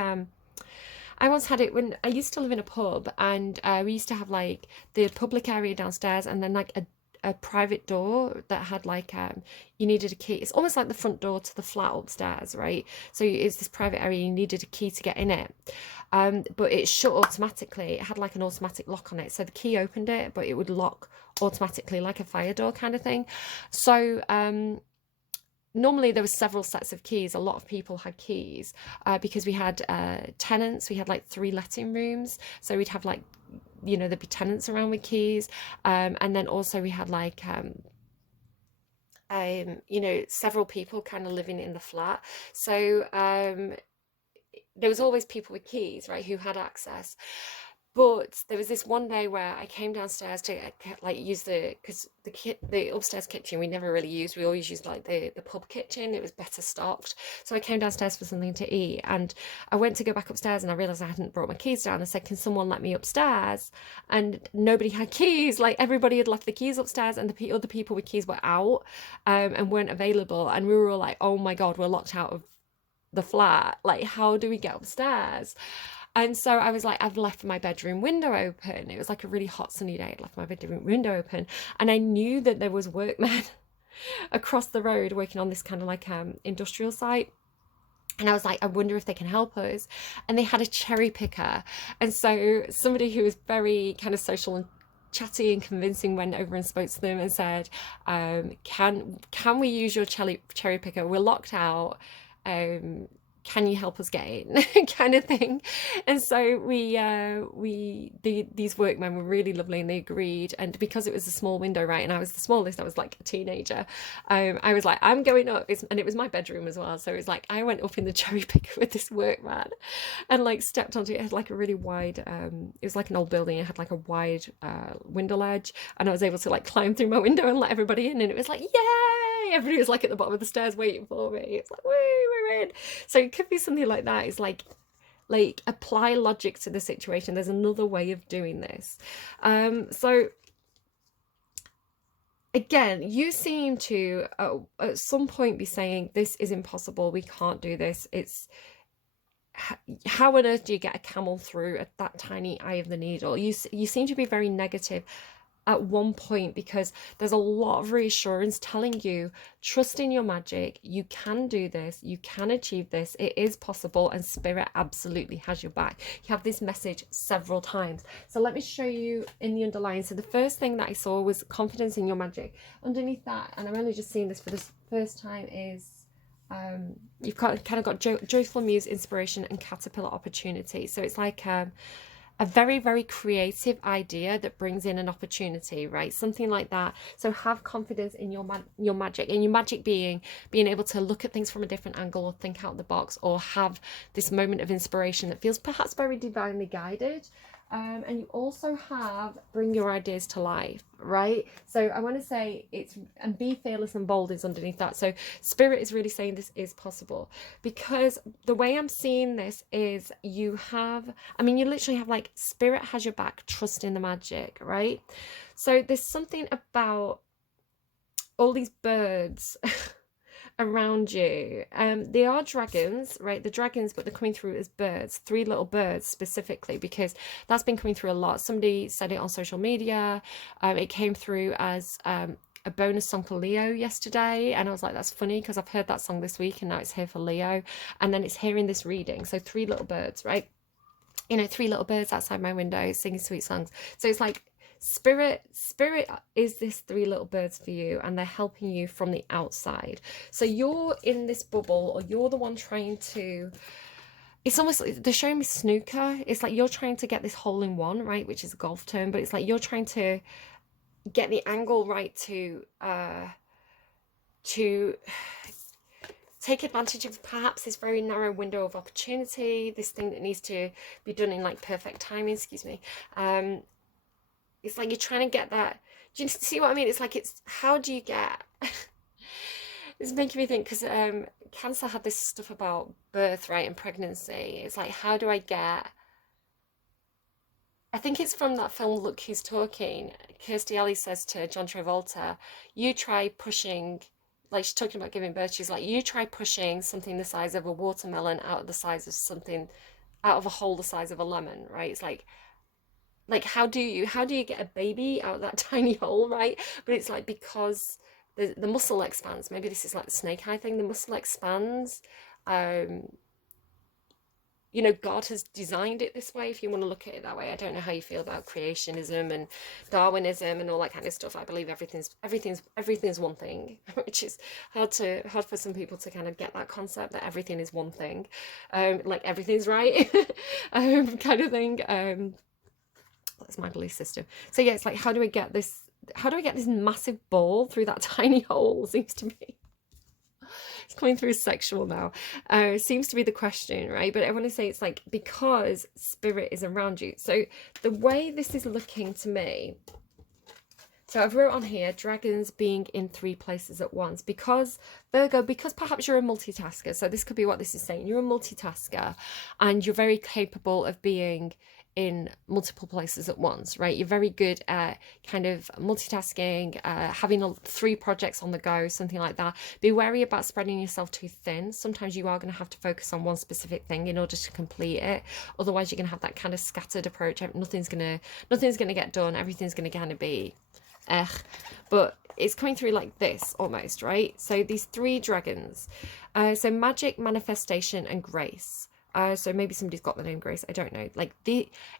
I once had it when I used to live in a pub, and we used to have like the public area downstairs and then like a private door that had like you needed a key. It's almost like the front door to the flat upstairs, right? So it's this private area, you needed a key to get in it, but it shut automatically. It had like an automatic lock on it, so the key opened it, but it would lock automatically like a fire door kind of thing. So normally there was several sets of keys. A lot of people had keys because we had tenants. We had like 3 letting rooms, so we'd have like, you know, there'd be tenants around with keys, and then also we had like you know, several people kind of living in the flat. So there was always people with keys, right, who had access. But there was this one day where I came downstairs to like use because the upstairs kitchen we never really used. We always used like the pub kitchen. It was better stocked. So I came downstairs for something to eat, and I went to go back upstairs, and I realized I hadn't brought my keys down. I said, "Can someone let me upstairs?" And nobody had keys. Like everybody had left the keys upstairs, and the other people with keys were out and weren't available. And we were all like, "Oh my God, we're locked out of the flat. Like, how do we get upstairs?" And so I was like, I've left my bedroom window open. It was like a really hot sunny day. I'd left my bedroom window open, and I knew that there was workmen across the road working on this kind of like industrial site. And I was like, I wonder if they can help us. And they had a cherry picker. And so somebody who was very kind of social and chatty and convincing went over and spoke to them and said, can we use your cherry picker? We're locked out. Can you help us get in? Kind of thing. And so these workmen were really lovely, and they agreed. And because it was a small window, right, and I was the smallest, I was like a teenager, I was like, I'm going up. And it was my bedroom as well, so it was like I went up in the cherry picker with this workman and like stepped onto it. It had like a really wide it was like an old building. It had like a wide window ledge, and I was able to like climb through my window and let everybody in, and it was like, yay! Everybody was like at the bottom of the stairs waiting for me. It's like, woo, we're in. So it could be something like that. It's like apply logic to the situation. There's another way of doing this. So again, you seem to at some point be saying, this is impossible, we can't do this. It's, how on earth do you get a camel through that tiny eye of the needle? You seem to be very negative at one point, because there's a lot of reassurance telling you, trust in your magic, you can do this, you can achieve this, it is possible, and Spirit absolutely has your back. You have this message several times. So let me show you in the underlying. So the first thing that I saw was confidence in your magic. Underneath that, and I'm only just seeing this for the first time, is you've kind of got joyful muse, inspiration, and caterpillar opportunity. So it's like a very, very creative idea that brings in an opportunity, right? Something like that. So have confidence in your magic, and your magic being able to look at things from a different angle, or think out the box, or have this moment of inspiration that feels perhaps very divinely guided. And you also have bring your ideas to life, right? So I want to say and be fearless and bold is underneath that. So spirit is really saying this is possible, because the way I'm seeing this is you literally have like spirit has your back, trust in the magic, right? So there's something about all these birds around you. They are dragons, right? The dragons, but they're coming through as birds, 3 little birds specifically, because that's been coming through a lot. Somebody said it on social media. It came through as a bonus song for Leo yesterday, and I was like, that's funny because I've heard that song this week and now it's here for Leo, and then it's here in this reading. So 3 little birds, right? 3 little birds outside my window singing sweet songs. So it's like spirit is this 3 little birds for you, and they're helping you from the outside. So you're in this bubble, or you're the one trying to, it's almost like they're showing me snooker. It's like you're trying to get this hole in one, right, which is a golf term, but it's like you're trying to get the angle right to take advantage of perhaps this very narrow window of opportunity, this thing that needs to be done in like perfect timing, excuse me. It's like you're trying to get that. Do you see what I mean? It's like, how do you get it's making me think, because Cancer had this stuff about birth, right, and pregnancy. It's like, how do I get, I think it's from that film Look Who's Talking. Kirstie Alley says to John Travolta, you try pushing, like she's talking about giving birth, she's like, you try pushing something the size of a watermelon out of the size of something, out of a hole the size of a lemon, right? It's like how do you get a baby out of that tiny hole, right? But it's like, because the muscle expands. Maybe this is like the snake eye thing. The muscle expands. God has designed it this way, if you want to look at it that way. I don't know how you feel about creationism and Darwinism and all that kind of stuff. I believe everything's one thing, which is hard for some people to kind of get that concept that everything is one thing, like everything's right, kind of thing. That's my belief system. So yeah, it's like, how do I get this massive ball through that tiny hole? Seems to me. It's coming through sexual now. Seems to be the question, right? But I want to say it's like, because spirit is around you. So the way this is looking to me, so I've wrote on here, dragons being in 3 places at once. Because Virgo, because perhaps you're a multitasker. So this could be what this is saying. You're a multitasker and you're very capable of being in multiple places at once, right? You're very good at kind of multitasking, having 3 projects on the go, something like that. Be wary about spreading yourself too thin. Sometimes you are going to have to focus on one specific thing in order to complete it. Otherwise, you're going to have that kind of scattered approach. Nothing's going to get done. Everything's going to kind of be, but it's coming through like this almost, right? So these 3 dragons, so magic, manifestation, and grace. So maybe somebody's got the name Grace, I don't know.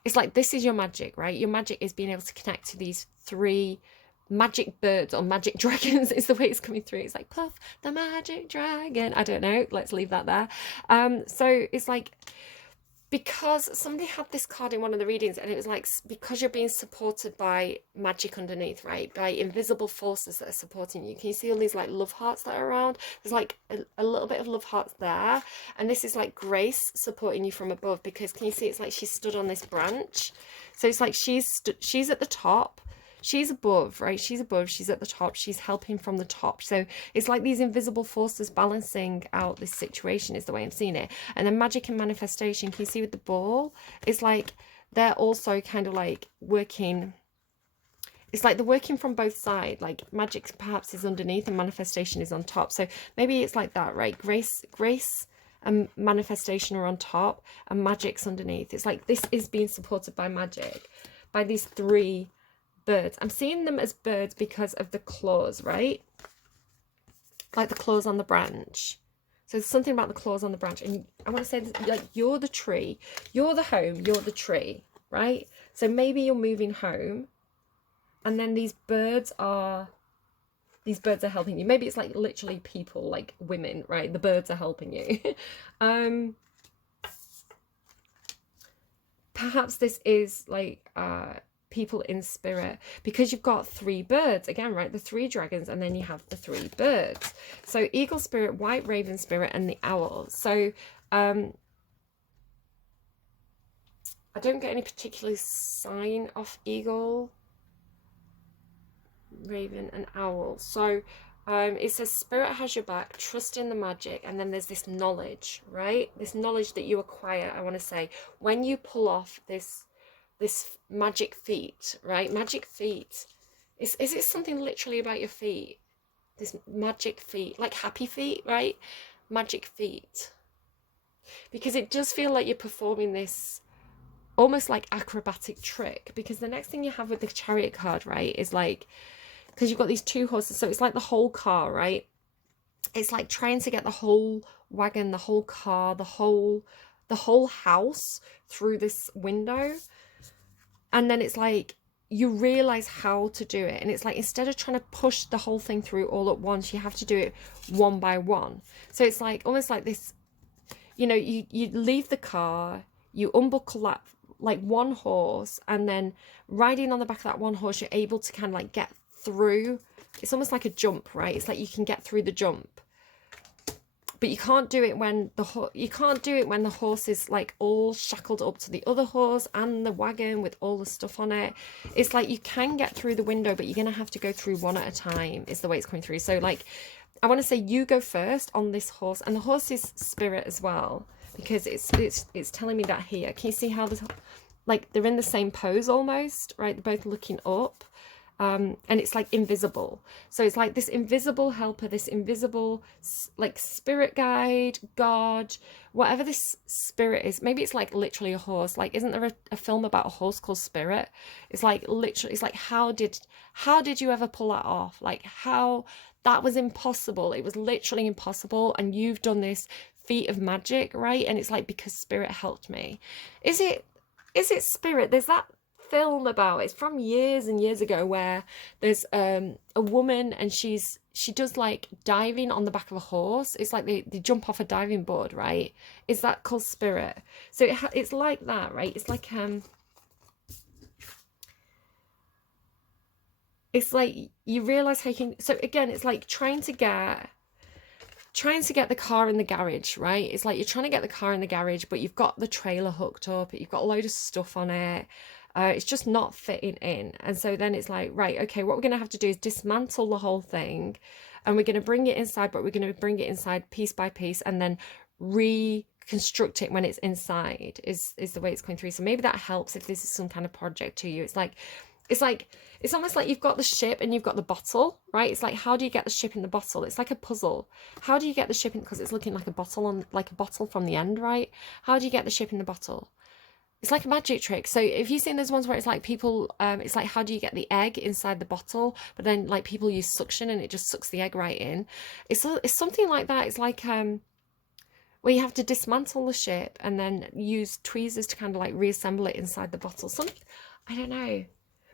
It's like, this is your magic, right? Your magic is being able to connect to these 3 magic birds, or magic dragons is the way it's coming through. It's like, Puff the magic dragon. I don't know. Let's leave that there. So it's like, because somebody had this card in one of the readings, and it was like, because you're being supported by magic underneath, right, by invisible forces that are supporting you. Can you see all these like love hearts that are around? There's like a little bit of love hearts there, and this is like grace supporting you from above, because can you see it's like she stood on this branch? So it's like she's at the top, she's above, right? She's above, she's at the top, she's helping from the top. So it's like these invisible forces balancing out this situation is the way I'm seeing it. And then magic and manifestation, can you see with the ball? It's like they're also kind of like working. It's like they're working from both sides. Like magic perhaps is underneath and manifestation is on top. So maybe it's like that, right? Grace and manifestation are on top and magic's underneath. It's like this is being supported by magic, by these 3 birds. I'm seeing them as birds because of the claws, right? Like the claws on the branch. So there's something about the claws on the branch. And I want to say, like, you're the tree, you're the home, you're the tree, right? So maybe you're moving home, and then these birds are helping you. Maybe it's like literally people, like women, right? The birds are helping you. perhaps this is like people in spirit, because you've got 3 birds again, right? The 3 dragons, and then you have the 3 birds. So eagle spirit, white raven spirit, and the owl. So I don't get any particular sign of eagle, raven, and owl. So it says spirit has your back, trust in the magic, and then there's this knowledge, right? This knowledge that you acquire, I want to say, when you pull off this magic feat, right? Magic feet. Is it something literally about your feet? This magic feet, like happy feet, right? Magic feet. Because it does feel like you're performing this almost like acrobatic trick, because the next thing you have with the chariot card, right, is like, because you've got these 2 horses, so it's like the whole car, right? It's like trying to get the whole wagon, the whole car, the whole house through this window. And then it's like you realize how to do it, and it's like instead of trying to push the whole thing through all at once, you have to do it one by one. So it's like almost like this, you know, you leave the car, you unbuckle that like one horse, and then riding on the back of that one horse, you're able to kind of like get through. It's almost like a jump, right? It's like you can get through the jump, but you can't do it when the horse is like all shackled up to the other horse and the wagon with all the stuff on it. It's like you can get through the window, but you're gonna have to go through one at a time, is the way it's coming through. So like I want to say you go first on this horse, and the horse is spirit as well, because it's telling me that here. Can you see how this, like they're in the same pose almost, right? They're both looking up. And it's like invisible, so it's like this invisible helper, this invisible like spirit guide, God, whatever this spirit is. Maybe it's like literally a horse. Like, isn't there a film about a horse called Spirit? It's like literally, it's like how did you ever pull that off? Like, how that was impossible. It was literally impossible, and you've done this feat of magic, right? And it's like, because Spirit helped me. Is it Spirit? There's that film about, it's from years and years ago, where there's a woman, and she does like diving on the back of a horse. It's like they jump off a diving board, right? Is that called Spirit? So it's like that, right? It's like it's like you realize how you can. So again, it's like trying to get the car in the garage, right? It's like you're trying to get the car in the garage, but you've got the trailer hooked up, you've got a load of stuff on it. It's just not fitting in. And so then it's like, right, okay, what we're going to have to do is dismantle the whole thing, and we're going to bring it inside, but we're going to bring it inside piece by piece, and then reconstruct it when it's inside, is the way it's going through. So maybe that helps if this is some kind of project to you. It's almost like you've got the ship and you've got the bottle, right? It's like, how do you get the ship in the bottle? It's like a puzzle. How do you get the ship in, because it's looking like a bottle from the end, right? How do you get the ship in the bottle? It's like a magic trick. So if you've seen those ones where it's like people, it's like, how do you get the egg inside the bottle? But then like people use suction and it just sucks the egg right in. It's something like that. It's like where you have to dismantle the ship and then use tweezers to kind of like reassemble it inside the bottle. I don't know,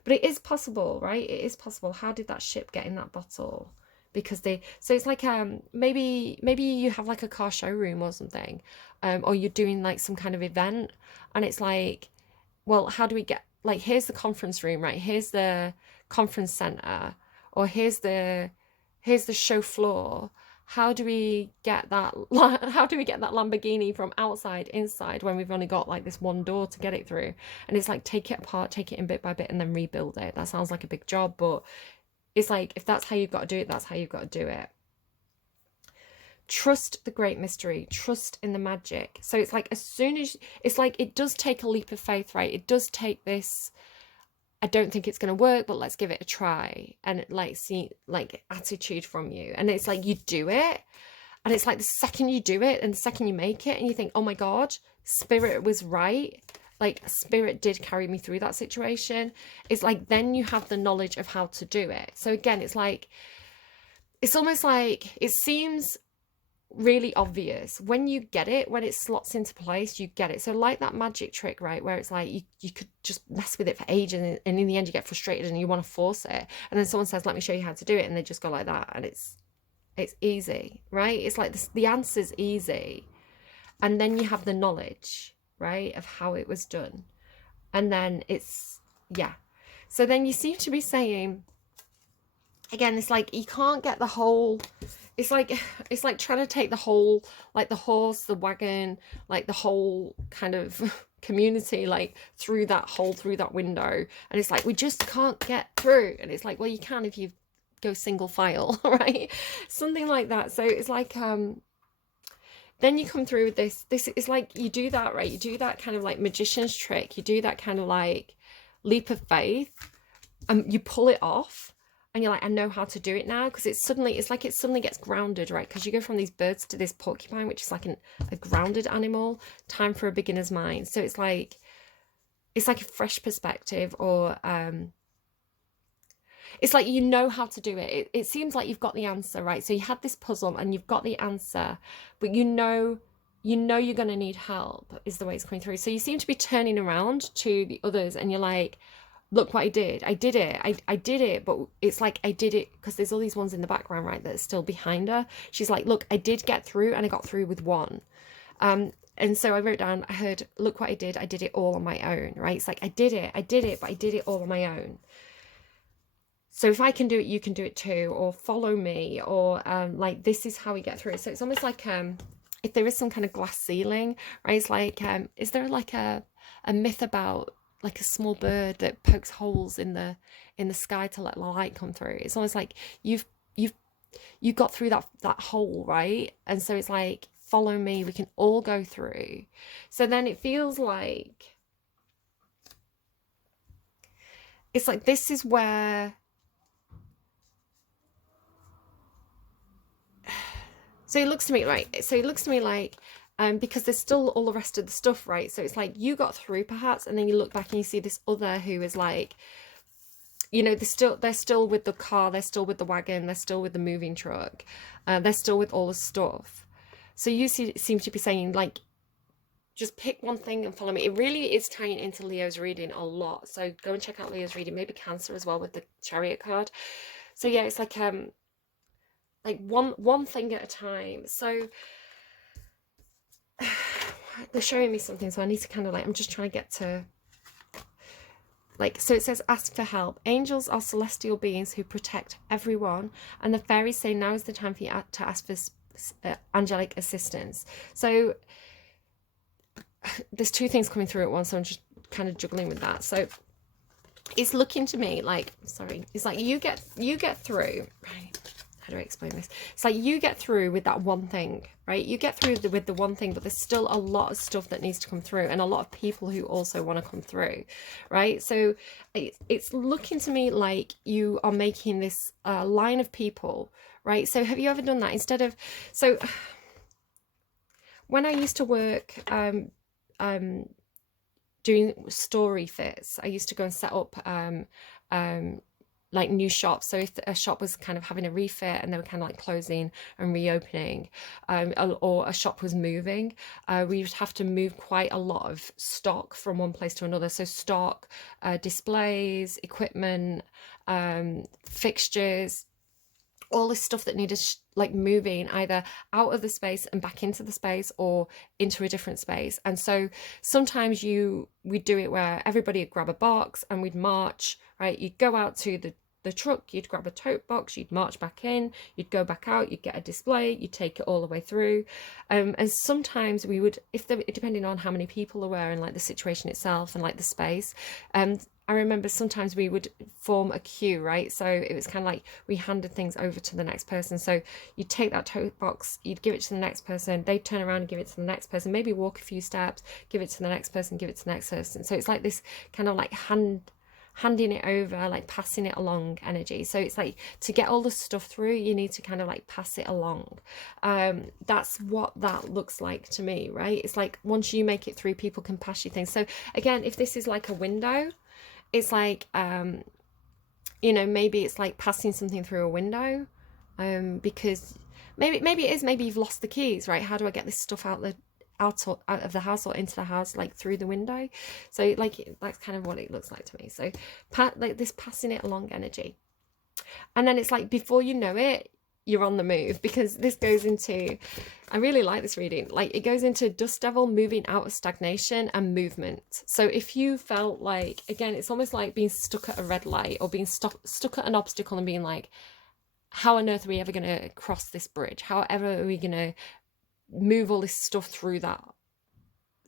but it is possible, right? It is possible. How did that ship get in that bottle? Because so it's like maybe you have like a car showroom or something, or you're doing like some kind of event, and it's like, well, how do we get, like, here's the conference room, right? Here's the conference center, or here's the show floor. How do we get that Lamborghini from outside inside when we've only got like this one door to get it through? And it's like, take it apart, take it in bit by bit, and then rebuild it. That sounds like a big job, but it's like, if that's how you've got to do it, that's how you've got to do it. Trust the great mystery. Trust in the magic. So it's like, as soon as, it's like, it does take a leap of faith, right? It does take this, I don't think it's going to work, but let's give it a try. And like, see, like, attitude from you. And it's like, you do it. And it's like, the second you do it and the second you make it, and you think, oh my God, Spirit was right. Like, Spirit did carry me through that situation. It's like, then you have the knowledge of how to do it. So again, it's like, it's almost like, it seems really obvious when you get it, when it slots into place, you get it. So like that magic trick, right, where it's like you could just mess with it for ages, and in the end you get frustrated and you want to force it, and then someone says, let me show you how to do it, and they just go like that, and it's easy, right? It's like the answer's easy, and then you have the knowledge, right, of how it was done. And then it's, yeah. So then you seem to be saying, again, it's like you can't get the whole, it's like trying to take the whole, like the horse, the wagon, like the whole kind of community, like through that hole, through that window. And it's like, we just can't get through. And it's like, well, you can if you go single file, right? Something like that. So it's like, then you come through with this is like, you do that, right? You do that kind of like magician's trick. You do that kind of like leap of faith, and you pull it off, and you're like, I know how to do it now, because it's like it suddenly gets grounded, right? Because you go from these birds to this porcupine, which is like a grounded animal. Time for a beginner's mind. So it's like a fresh perspective, or it's like, you know how to do it. It seems like you've got the answer, right? So you had this puzzle and you've got the answer, but you know you're going to need help, is the way it's coming through. So you seem to be turning around to the others, and you're like, look what I did. I did it. I did it. But it's like, I did it because there's all these ones in the background, right, that are still behind her. She's like, look, I did get through, and I got through with one. And so I wrote down, I heard, look what I did it all on my own, right? It's like, I did it, but I did it all on my own. So if I can do it, you can do it too, or follow me, or like, this is how we get through it. So it's almost like, if there is some kind of glass ceiling, right? It's like, is there like a myth about like a small bird that pokes holes in the sky to let the light come through? It's almost like you've got through that hole, right? And so it's like, follow me, we can all go through. So then it feels like, it's like, this is where, so it looks to me, right? So it looks to me like, because there's still all the rest of the stuff, right? So it's like, you got through perhaps, and then you look back and you see this other who is like, you know, they're still with the car, they're still with the wagon, they're still with the moving truck, they're still with all the stuff. So you seem to be saying, like, just pick one thing and follow me. It really is tying into Leo's reading a lot. So go and check out Leo's reading, maybe Cancer as well with the Chariot card. So yeah, it's like one thing at a time. So they're showing me something, so I need to kind of like, I'm just trying to get to, like, so it says, ask for help. Angels are celestial beings who protect everyone, and the fairies say now is the time for you to ask for angelic assistance. So there's two things coming through at once, so I'm just kind of juggling with that. So it's looking to me like, sorry, it's like you get through, right? How do I explain this? It's like you get through with that one thing, right? You get through with the one thing, but there's still a lot of stuff that needs to come through, and a lot of people who also want to come through, right? So it's looking to me like you are making this line of people, right? So have you ever done that? Instead of, so when I used to work doing story fits, I used to go and set up like new shops. So if a shop was kind of having a refit and they were kind of like closing and reopening, or a shop was moving, we would have to move quite a lot of stock from one place to another. So stock, displays, equipment, fixtures, all this stuff that needed like moving either out of the space and back into the space, or into a different space. And so sometimes we'd do it where everybody would grab a box and we'd march, right? You'd go out to the truck, you'd grab a tote box, you'd march back in, you'd go back out, you'd get a display, you'd take it all the way through. And sometimes we would, depending on how many people there were and like the situation itself and like the space, I remember sometimes we would form a queue, right? So it was kind of like we handed things over to the next person. So you'd take that tote box, you'd give it to the next person, they'd turn around and give it to the next person, maybe walk a few steps, give it to the next person, give it to the next person. So it's like this kind of like handing it over, like passing it along energy. So it's like, to get all the stuff through, you need to kind of like pass it along. That's what that looks like to me, right? It's like once you make it through, people can pass you things. So again, if this is like a window, it's like, you know, maybe it's like passing something through a window, because maybe it is, maybe you've lost the keys, right? How do I get this stuff out of the house or into the house, like through the window? So like, that's kind of what it looks like to me. So like this passing it along energy. And then it's like, before you know it, you're on the move, because this goes into, I really like this reading, like it goes into dust devil, moving out of stagnation and movement. So if you felt like, again, it's almost like being stuck at a red light, or being stuck at an obstacle and being like, how on earth are we ever going to cross this bridge? However are we going to move all this stuff through that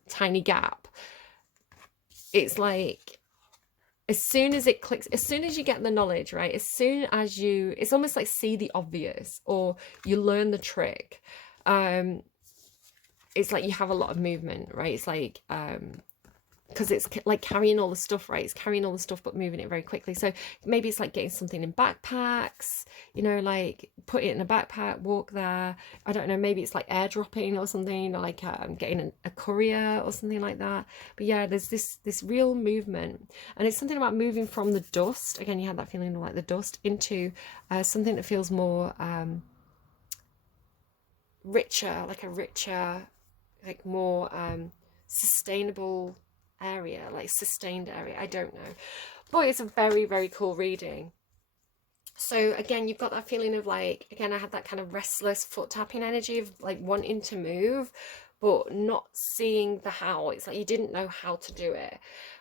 tiny gap? It's like, as soon as it clicks, as soon as you get the knowledge, right? As soon as you, it's almost like see the obvious, or you learn the trick. It's like you have a lot of movement, right? It's like, because it's like carrying all the stuff, right? It's carrying all the stuff but moving it very quickly. So maybe it's like getting something in backpacks, you know, like put it in a backpack, walk there. I don't know, maybe it's like airdropping or something, like getting a courier or something like that. But yeah, there's this real movement, and it's something about moving from the dust. Again, you had that feeling of like the dust into something that feels more richer, like a richer, like more sustainable area, like sustained area. I don't know. Boy, it's a very, very cool reading. So again, you've got that feeling of like, again, I had that kind of restless foot tapping energy of like wanting to move, but not seeing the how. It's like you didn't know how to do it,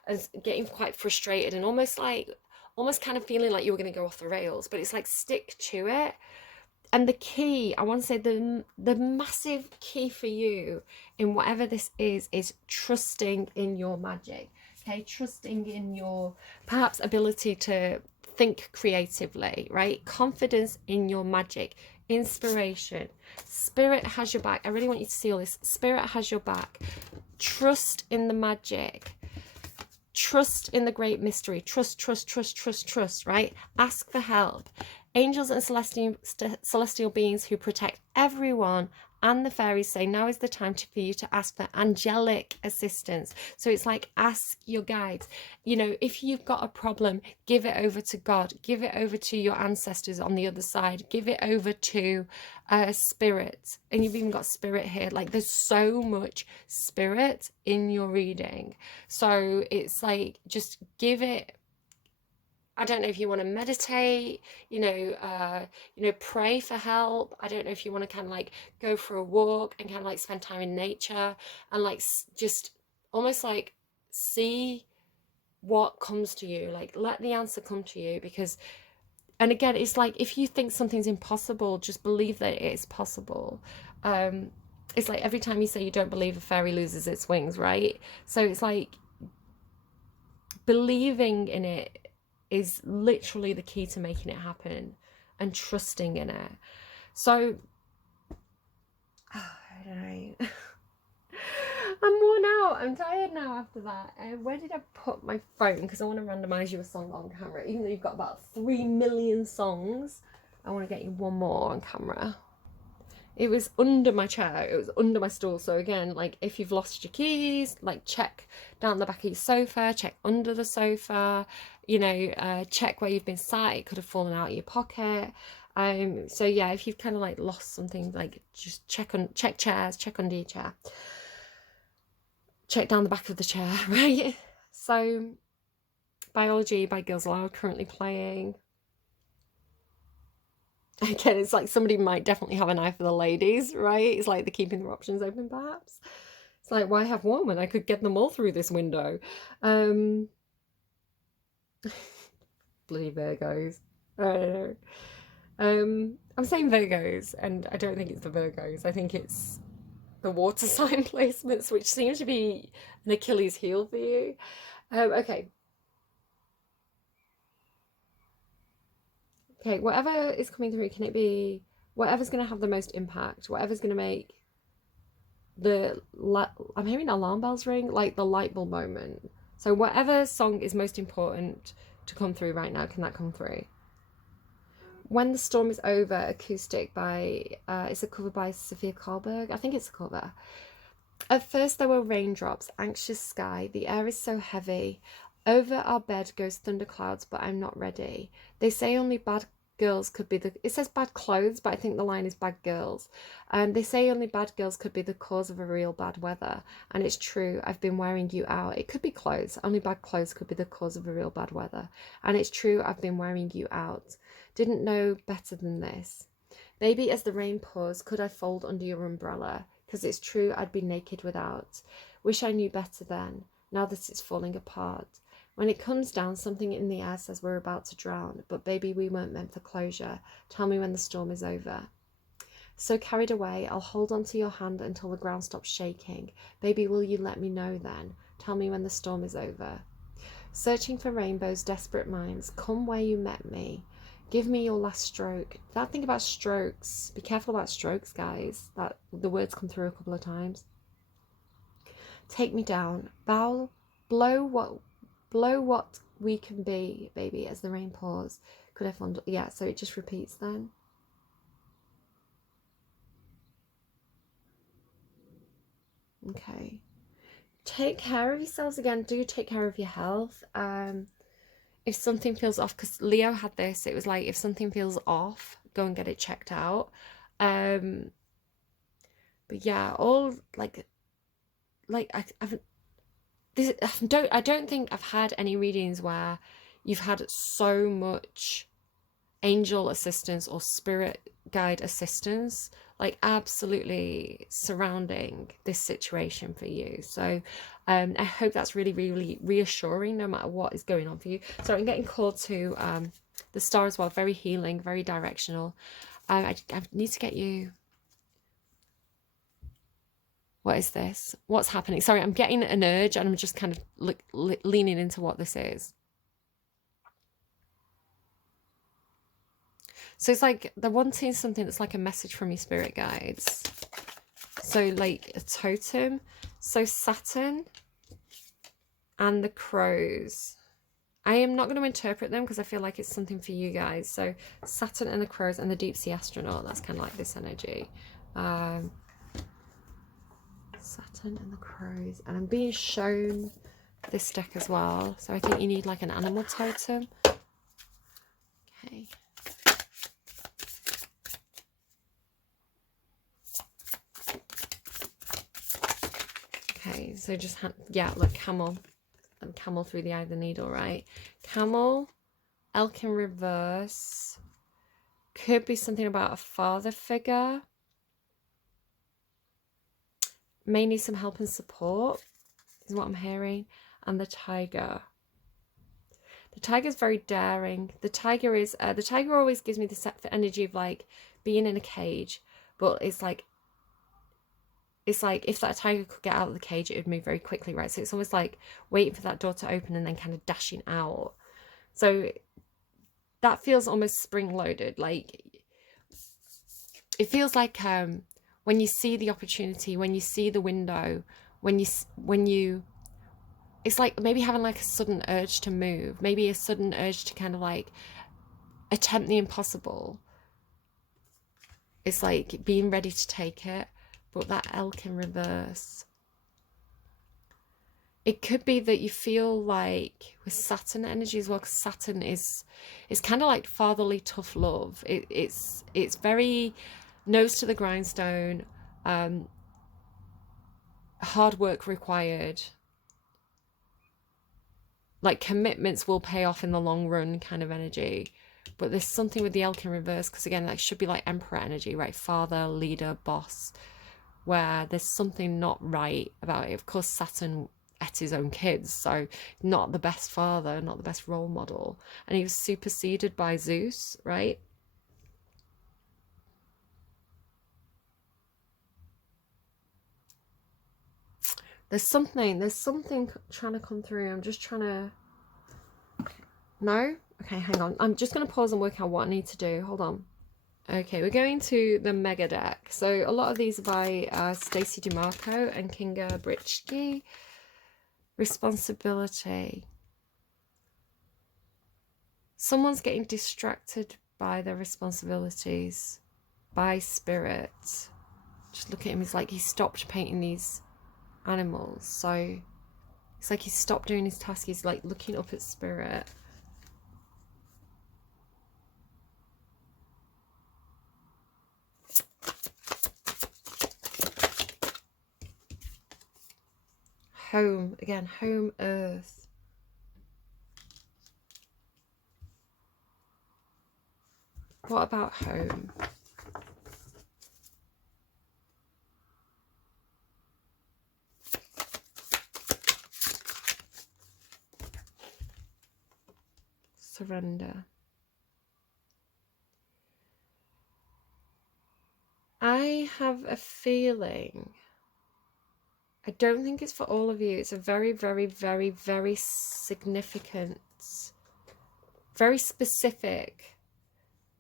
and getting quite frustrated, and almost kind of feeling like you were going to go off the rails. But it's like, stick to it. And the key, I want to say the massive key for you in whatever this is trusting in your magic. Okay, trusting in your perhaps ability to think creatively, right? Confidence in your magic, inspiration. Spirit has your back. I really want you to see all this. Spirit has your back. Trust in the magic. Trust in the great mystery. Trust, right? Ask for help. Angels and celestial beings who protect everyone, and the fairies say now is the time for you to ask for angelic assistance. So it's like, ask your guides. You know, if you've got a problem, give it over to God. Give it over to your ancestors on the other side. Give it over to spirit. And you've even got spirit here. Like, there's so much spirit in your reading. So it's like, just give it. I don't know if you want to meditate, pray for help. I don't know if you want to kind of like go for a walk and kind of like spend time in nature, and like just almost like see what comes to you, like let the answer come to you. Because, and again, it's like, if you think something's impossible, just believe that it is possible. It's like every time you say you don't believe, a fairy loses its wings, right? So it's like believing in it is literally the key to making it happen, and trusting in it. So I don't know. I'm worn out. I'm tired now after that. Where did I put my phone? Because I want to randomize you a song on camera. Even though you've got about 3 million songs, I want to get you one more on camera. It was under my chair, it was under my stool. So again, like if you've lost your keys, like check down the back of your sofa, check under the sofa, check where you've been sat. It could have fallen out of your pocket. So yeah, if you've kind of like lost something, like just check chairs, check under your chair, check down the back of the chair, right? So Biology by Girls Aloud currently playing. Again, it's like somebody might definitely have an eye for the ladies, right? It's like they're keeping their options open, perhaps. It's like, why have one when I could get them all through this window? Bloody Virgos. I don't know. I'm saying Virgos, and I don't think it's the Virgos. I think it's the water sign placements, which seems to be an Achilles heel for you. Okay. Okay, whatever is coming through, can it be whatever's going to have the most impact, whatever's going to make I'm hearing alarm bells ring, like the light bulb moment. So whatever song is most important to come through right now, can that come through? When the Storm is Over, acoustic by, it's a cover by Sophia Karlberg. I think it's a cover. At first there were raindrops, anxious sky, the air is so heavy. Over our bed goes thunderclouds, but I'm not ready. They say only bad girls could be it says bad clothes, but I think the line is bad girls. They say only bad girls could be the cause of a real bad weather. And it's true, I've been wearing you out. It could be clothes. Only bad clothes could be the cause of a real bad weather. And it's true, I've been wearing you out. Didn't know better than this. Baby, as the rain pours, could I fold under your umbrella? Because it's true, I'd be naked without. Wish I knew better then, now that it's falling apart. When it comes down, something in the air says we're about to drown. But baby, we weren't meant for closure. Tell me when the storm is over. So carried away, I'll hold onto your hand until the ground stops shaking. Baby, will you let me know then? Tell me when the storm is over. Searching for rainbows, desperate minds, come where you met me. Give me your last stroke. That thing about strokes. Be careful about strokes, guys. That the words come through a couple of times. Take me down. Blow what we can be, baby, as the rain pours. Could I fondle? Yeah, so it just repeats then. Okay. Take care of yourselves again. Do take care of your health. If something feels off, because Leo had this, it was like, if something feels off, go and get it checked out. But yeah, all like I don't think I've had any readings where you've had so much angel assistance or spirit guide assistance, like absolutely surrounding this situation for you. So I hope that's really, really reassuring no matter what is going on for you. So I'm getting called to the star as well, very healing, very directional. I need to get you. What is this? What's happening? Sorry, I'm getting an urge and I'm just kind of leaning into what this is. So it's like they're wanting something that's like a message from your spirit guides. So like a totem. So Saturn and the crows. I am not going to interpret them because I feel like it's something for you guys. So Saturn and the crows and the deep sea astronaut. That's kind of like this energy. Saturn and the crows. And I'm being shown this deck as well. So I think you need like an animal totem. Okay. Okay, so just, yeah, look, camel. And camel through the eye of the needle, right? Camel, elk in reverse. Could be something about a father figure. May need some help and support, is what I'm hearing. And the tiger. The tiger is very daring. The tiger is, the tiger always gives me the energy of like being in a cage, but it's like if that tiger could get out of the cage, it would move very quickly, right? So it's almost like waiting for that door to open and then kind of dashing out. So that feels almost spring-loaded. Like, it feels like when you see the opportunity, when you see the window, when you, it's like maybe having like a sudden urge to move, maybe a sudden urge to kind of like attempt the impossible. It's like being ready to take it. But that elk in reverse, it could be that you feel like with Saturn energy as well, because Saturn is kind of like fatherly tough love. It's very nose to the grindstone, hard work required, like commitments will pay off in the long run kind of energy. But there's something with the elk in reverse, because again, that should be like emperor energy, right? Father, leader, boss, where there's something not right about it. Of course, Saturn ate his own kids, so not the best father, not the best role model. And he was superseded by Zeus, right? There's something trying to come through. I'm just trying to... No? Okay, hang on. I'm just going to pause and work out what I need to do. Hold on. Okay, we're going to the Mega Deck. So a lot of these are by Stacey DeMarco and Kinga Britschke. Responsibility. Someone's getting distracted by their responsibilities, by spirit. Just look at him, he's like he stopped painting these animals. So it's like he stopped doing his task. He's like looking up at spirit. Home, again, home, earth. What about home? Surrender. I have a feeling, I don't think it's for all of you. It's a very, very, very, very significant, very specific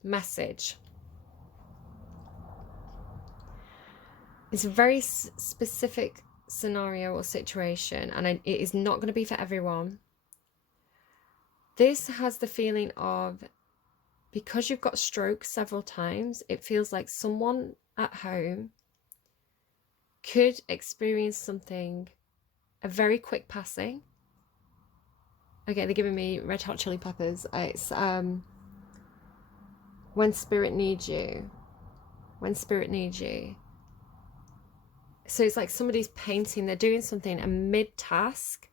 message. It's a very specific scenario or situation, and it is not going to be for everyone. This has the feeling of, because you've got stroke several times, it feels like someone at home could experience something, a very quick passing. Okay, they're giving me Red Hot Chili Peppers. It's when spirit needs you. When spirit needs you. So it's like somebody's painting, they're doing something, a mid-task.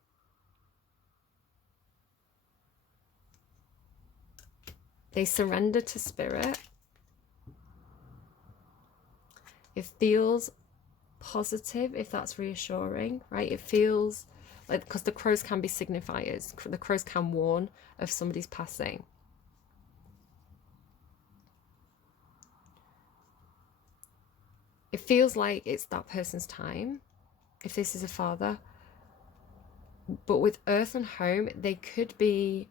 They surrender to spirit. It feels positive, if that's reassuring, right? It feels like, because the crows can be signifiers. The crows can warn of somebody's passing. It feels like it's that person's time, if this is a father. But with earth and home, they could be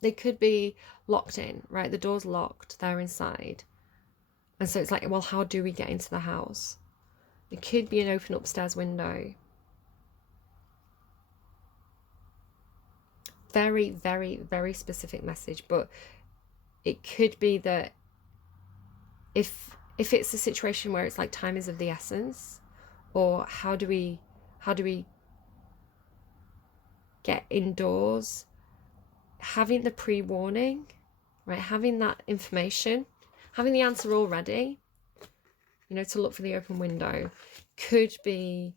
they could be locked in, right? The door's locked, they're inside. And so it's like, well, how do we get into the house? It could be an open upstairs window. Very, very, very specific message. But it could be that if it's a situation where it's like time is of the essence, or how do we get indoors, having the pre-warning, right? Having that information, having the answer already, you know, to look for the open window, could be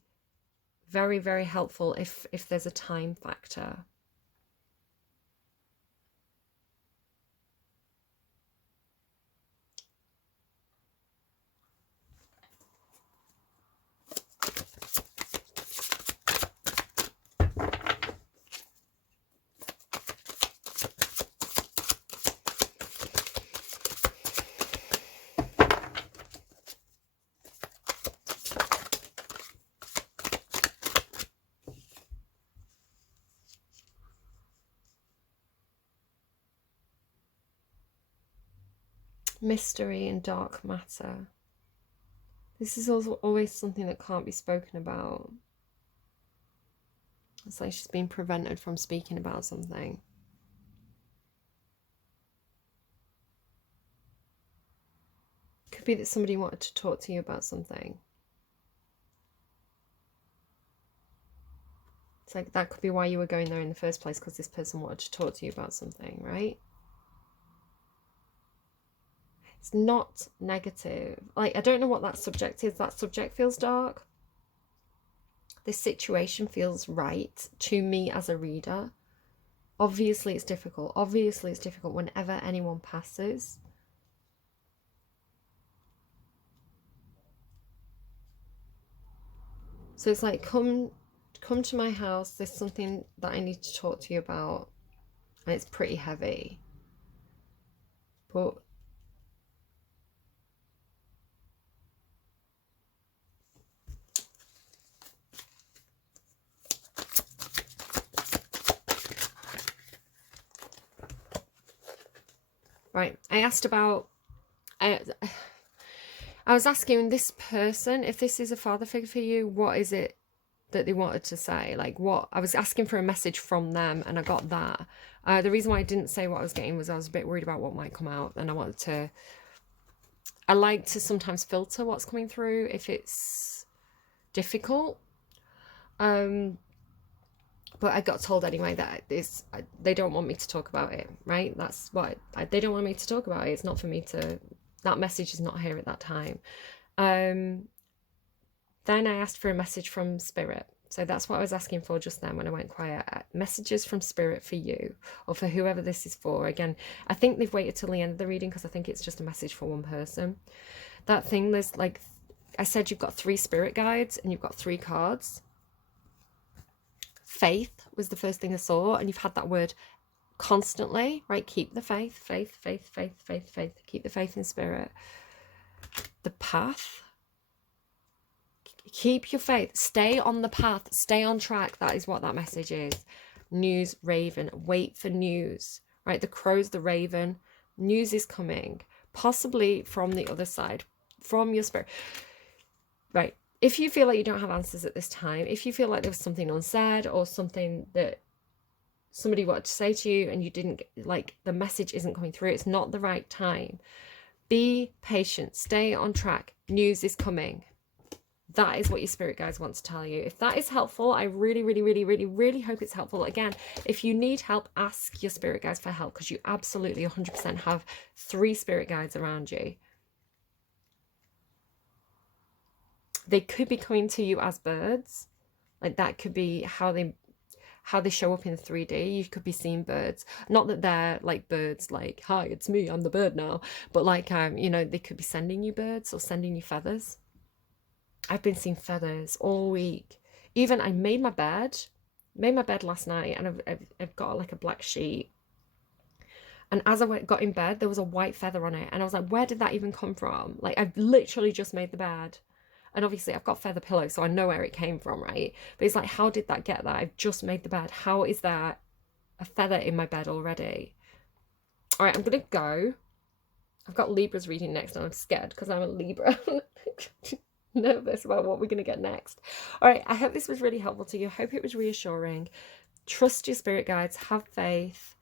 very, very helpful if there's a time factor. Mystery and dark matter. This is also always something that can't be spoken about. It's like she's been prevented from speaking about something. Could be that somebody wanted to talk to you about something. It's like that could be why you were going there in the first place, because this person wanted to talk to you about something, right? It's not negative. Like, I don't know what that subject is. That subject feels dark. This situation feels right to me as a reader. Obviously, it's difficult. Obviously, it's difficult whenever anyone passes. So it's like, come to my house. There's something that I need to talk to you about. And it's pretty heavy. But right, I asked about, I was asking this person, if this is a father figure for you, what is it that they wanted to say? Like, what, I was asking for a message from them, and I got that. The reason why I didn't say what I was getting was I was a bit worried about what might come out, and I like to sometimes filter what's coming through if it's difficult. But I got told anyway that they don't want me to talk about it, right? That's what they don't want me to talk about it. It's not for me to, that message is not here at that time. Then I asked for a message from spirit. So that's what I was asking for just then when I went quiet. Messages from spirit for you, or for whoever this is for. Again, I think they've waited till the end of the reading because I think it's just a message for one person. That thing, there's like, I said, you've got 3 spirit guides and you've got 3 cards. Faith was the first thing I saw, and you've had that word constantly, right? Keep the faith, keep the faith in spirit. The path, keep your faith, stay on the path, stay on track. That is what that message is. News, raven, wait for news, right? The crow's the raven, news is coming, possibly from the other side, from your spirit, right? If you feel like you don't have answers at this time, if you feel like there was something unsaid or something that somebody wanted to say to you and you didn't, like, the message isn't coming through, it's not the right time, be patient, stay on track, news is coming. That is what your spirit guides want to tell you. If that is helpful, I really, really, really, really, really hope it's helpful. Again, if you need help, ask your spirit guides for help, because you absolutely 100% have 3 spirit guides around you. They could be coming to you as birds. Like, that could be how they show up in 3D. You could be seeing birds. Not that they're like birds, like, hi, it's me, I'm the bird now. But like, you know, they could be sending you birds or sending you feathers. I've been seeing feathers all week. Even I made my bed last night, and I've got like a black sheet. And as I got in bed, there was a white feather on it. And I was like, where did that even come from? Like, I've literally just made the bed. And obviously I've got feather pillows, so I know where it came from, right? But it's like, how did that get there? I've just made the bed. How is there a feather in my bed already? All right, I'm going to go. I've got Libra's reading next, and I'm scared because I'm a Libra. Nervous about what we're going to get next. All right, I hope this was really helpful to you. I hope it was reassuring. Trust your spirit guides. Have faith.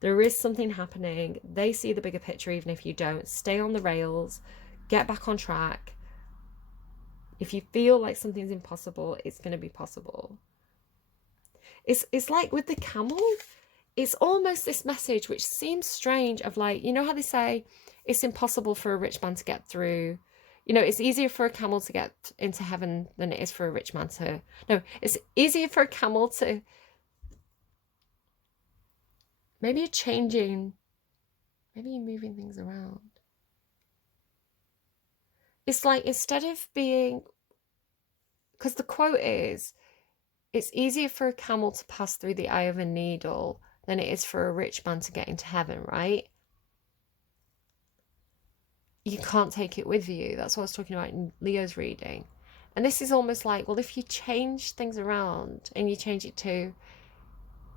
There is something happening. They see the bigger picture, even if you don't. Stay on the rails. Get back on track. If you feel like something's impossible, it's going to be possible. It's like with the camel, it's almost this message which seems strange of, like, you know how they say it's impossible for a rich man to get through. You know, it's easier for a camel to get into heaven than it is for a rich man to... No, it's easier for a camel to... Maybe you're changing... Maybe you're moving things around. It's like, instead of being... Because the quote is, it's easier for a camel to pass through the eye of a needle than it is for a rich man to get into heaven, right? You can't take it with you. That's what I was talking about in Leo's reading. And this is almost like, well, if you change things around and you change it to,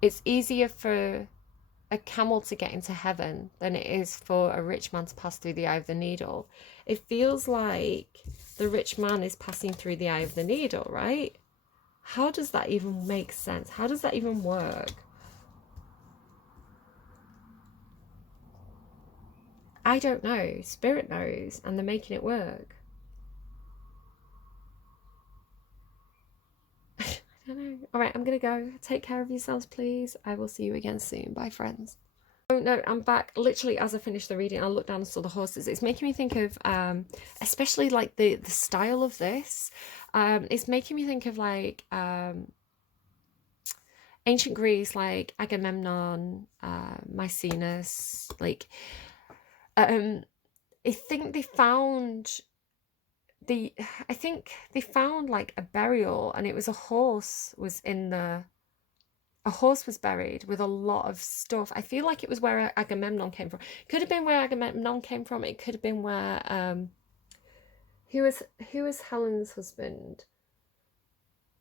it's easier for a camel to get into heaven than it is for a rich man to pass through the eye of the needle. It feels like the rich man is passing through the eye of the needle, right? How does that even make sense? How does that even work? I don't know. Spirit knows, and they're making it work. I don't know. All right, I'm going to go. Take care of yourselves, please. I will see you again soon. Bye, friends. Oh, no, I'm back. Literally, as I finished the reading, I looked down and saw the horses. It's making me think of, especially like the style of this. It's making me think of like ancient Greece, like Agamemnon, Maecenas, like... I think they found like a burial, and it was a horse was buried with a lot of stuff. I feel like it was where Agamemnon came from. Could have been where Agamemnon came from. It could have been where who was Helen's husband?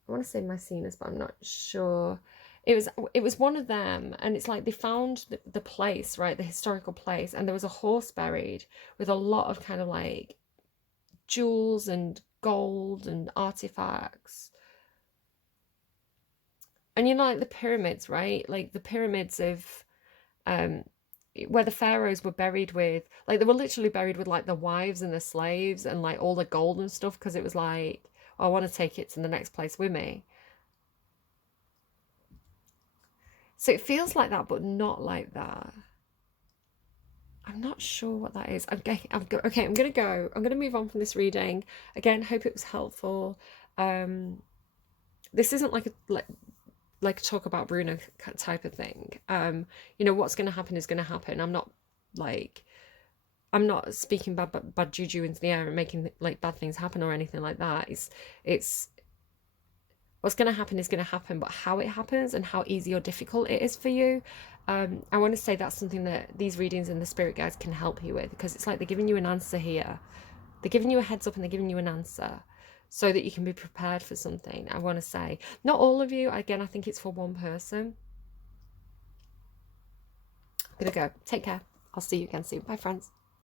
I want to say Maecenas, but I'm not sure. It was one of them, and it's like they found the place, right, the historical place, and there was a horse buried with a lot of kind of like jewels and gold and artifacts. And you know, like the pyramids, right? Like the pyramids of where the pharaohs were buried with, like, they were literally buried with like the wives and the slaves and like all the gold and stuff, because it was like, oh, I want to take it to the next place with me. So it feels like that, but not like that. I'm not sure what that is. Okay, I'm going to go. I'm going to move on from this reading. Again, hope it was helpful. This isn't like a talk about Bruno type of thing. You know, what's going to happen is going to happen. I'm not speaking bad juju into the air and making like bad things happen or anything like that. It's What's going to happen is going to happen, but how it happens and how easy or difficult it is for you, I want to say that's something that these readings and the spirit guides can help you with, because it's like they're giving you an answer here. They're giving you a heads up and they're giving you an answer so that you can be prepared for something. I want to say, not all of you. Again, I think it's for one person. I'm going to go. Take care. I'll see you again soon. Bye, friends.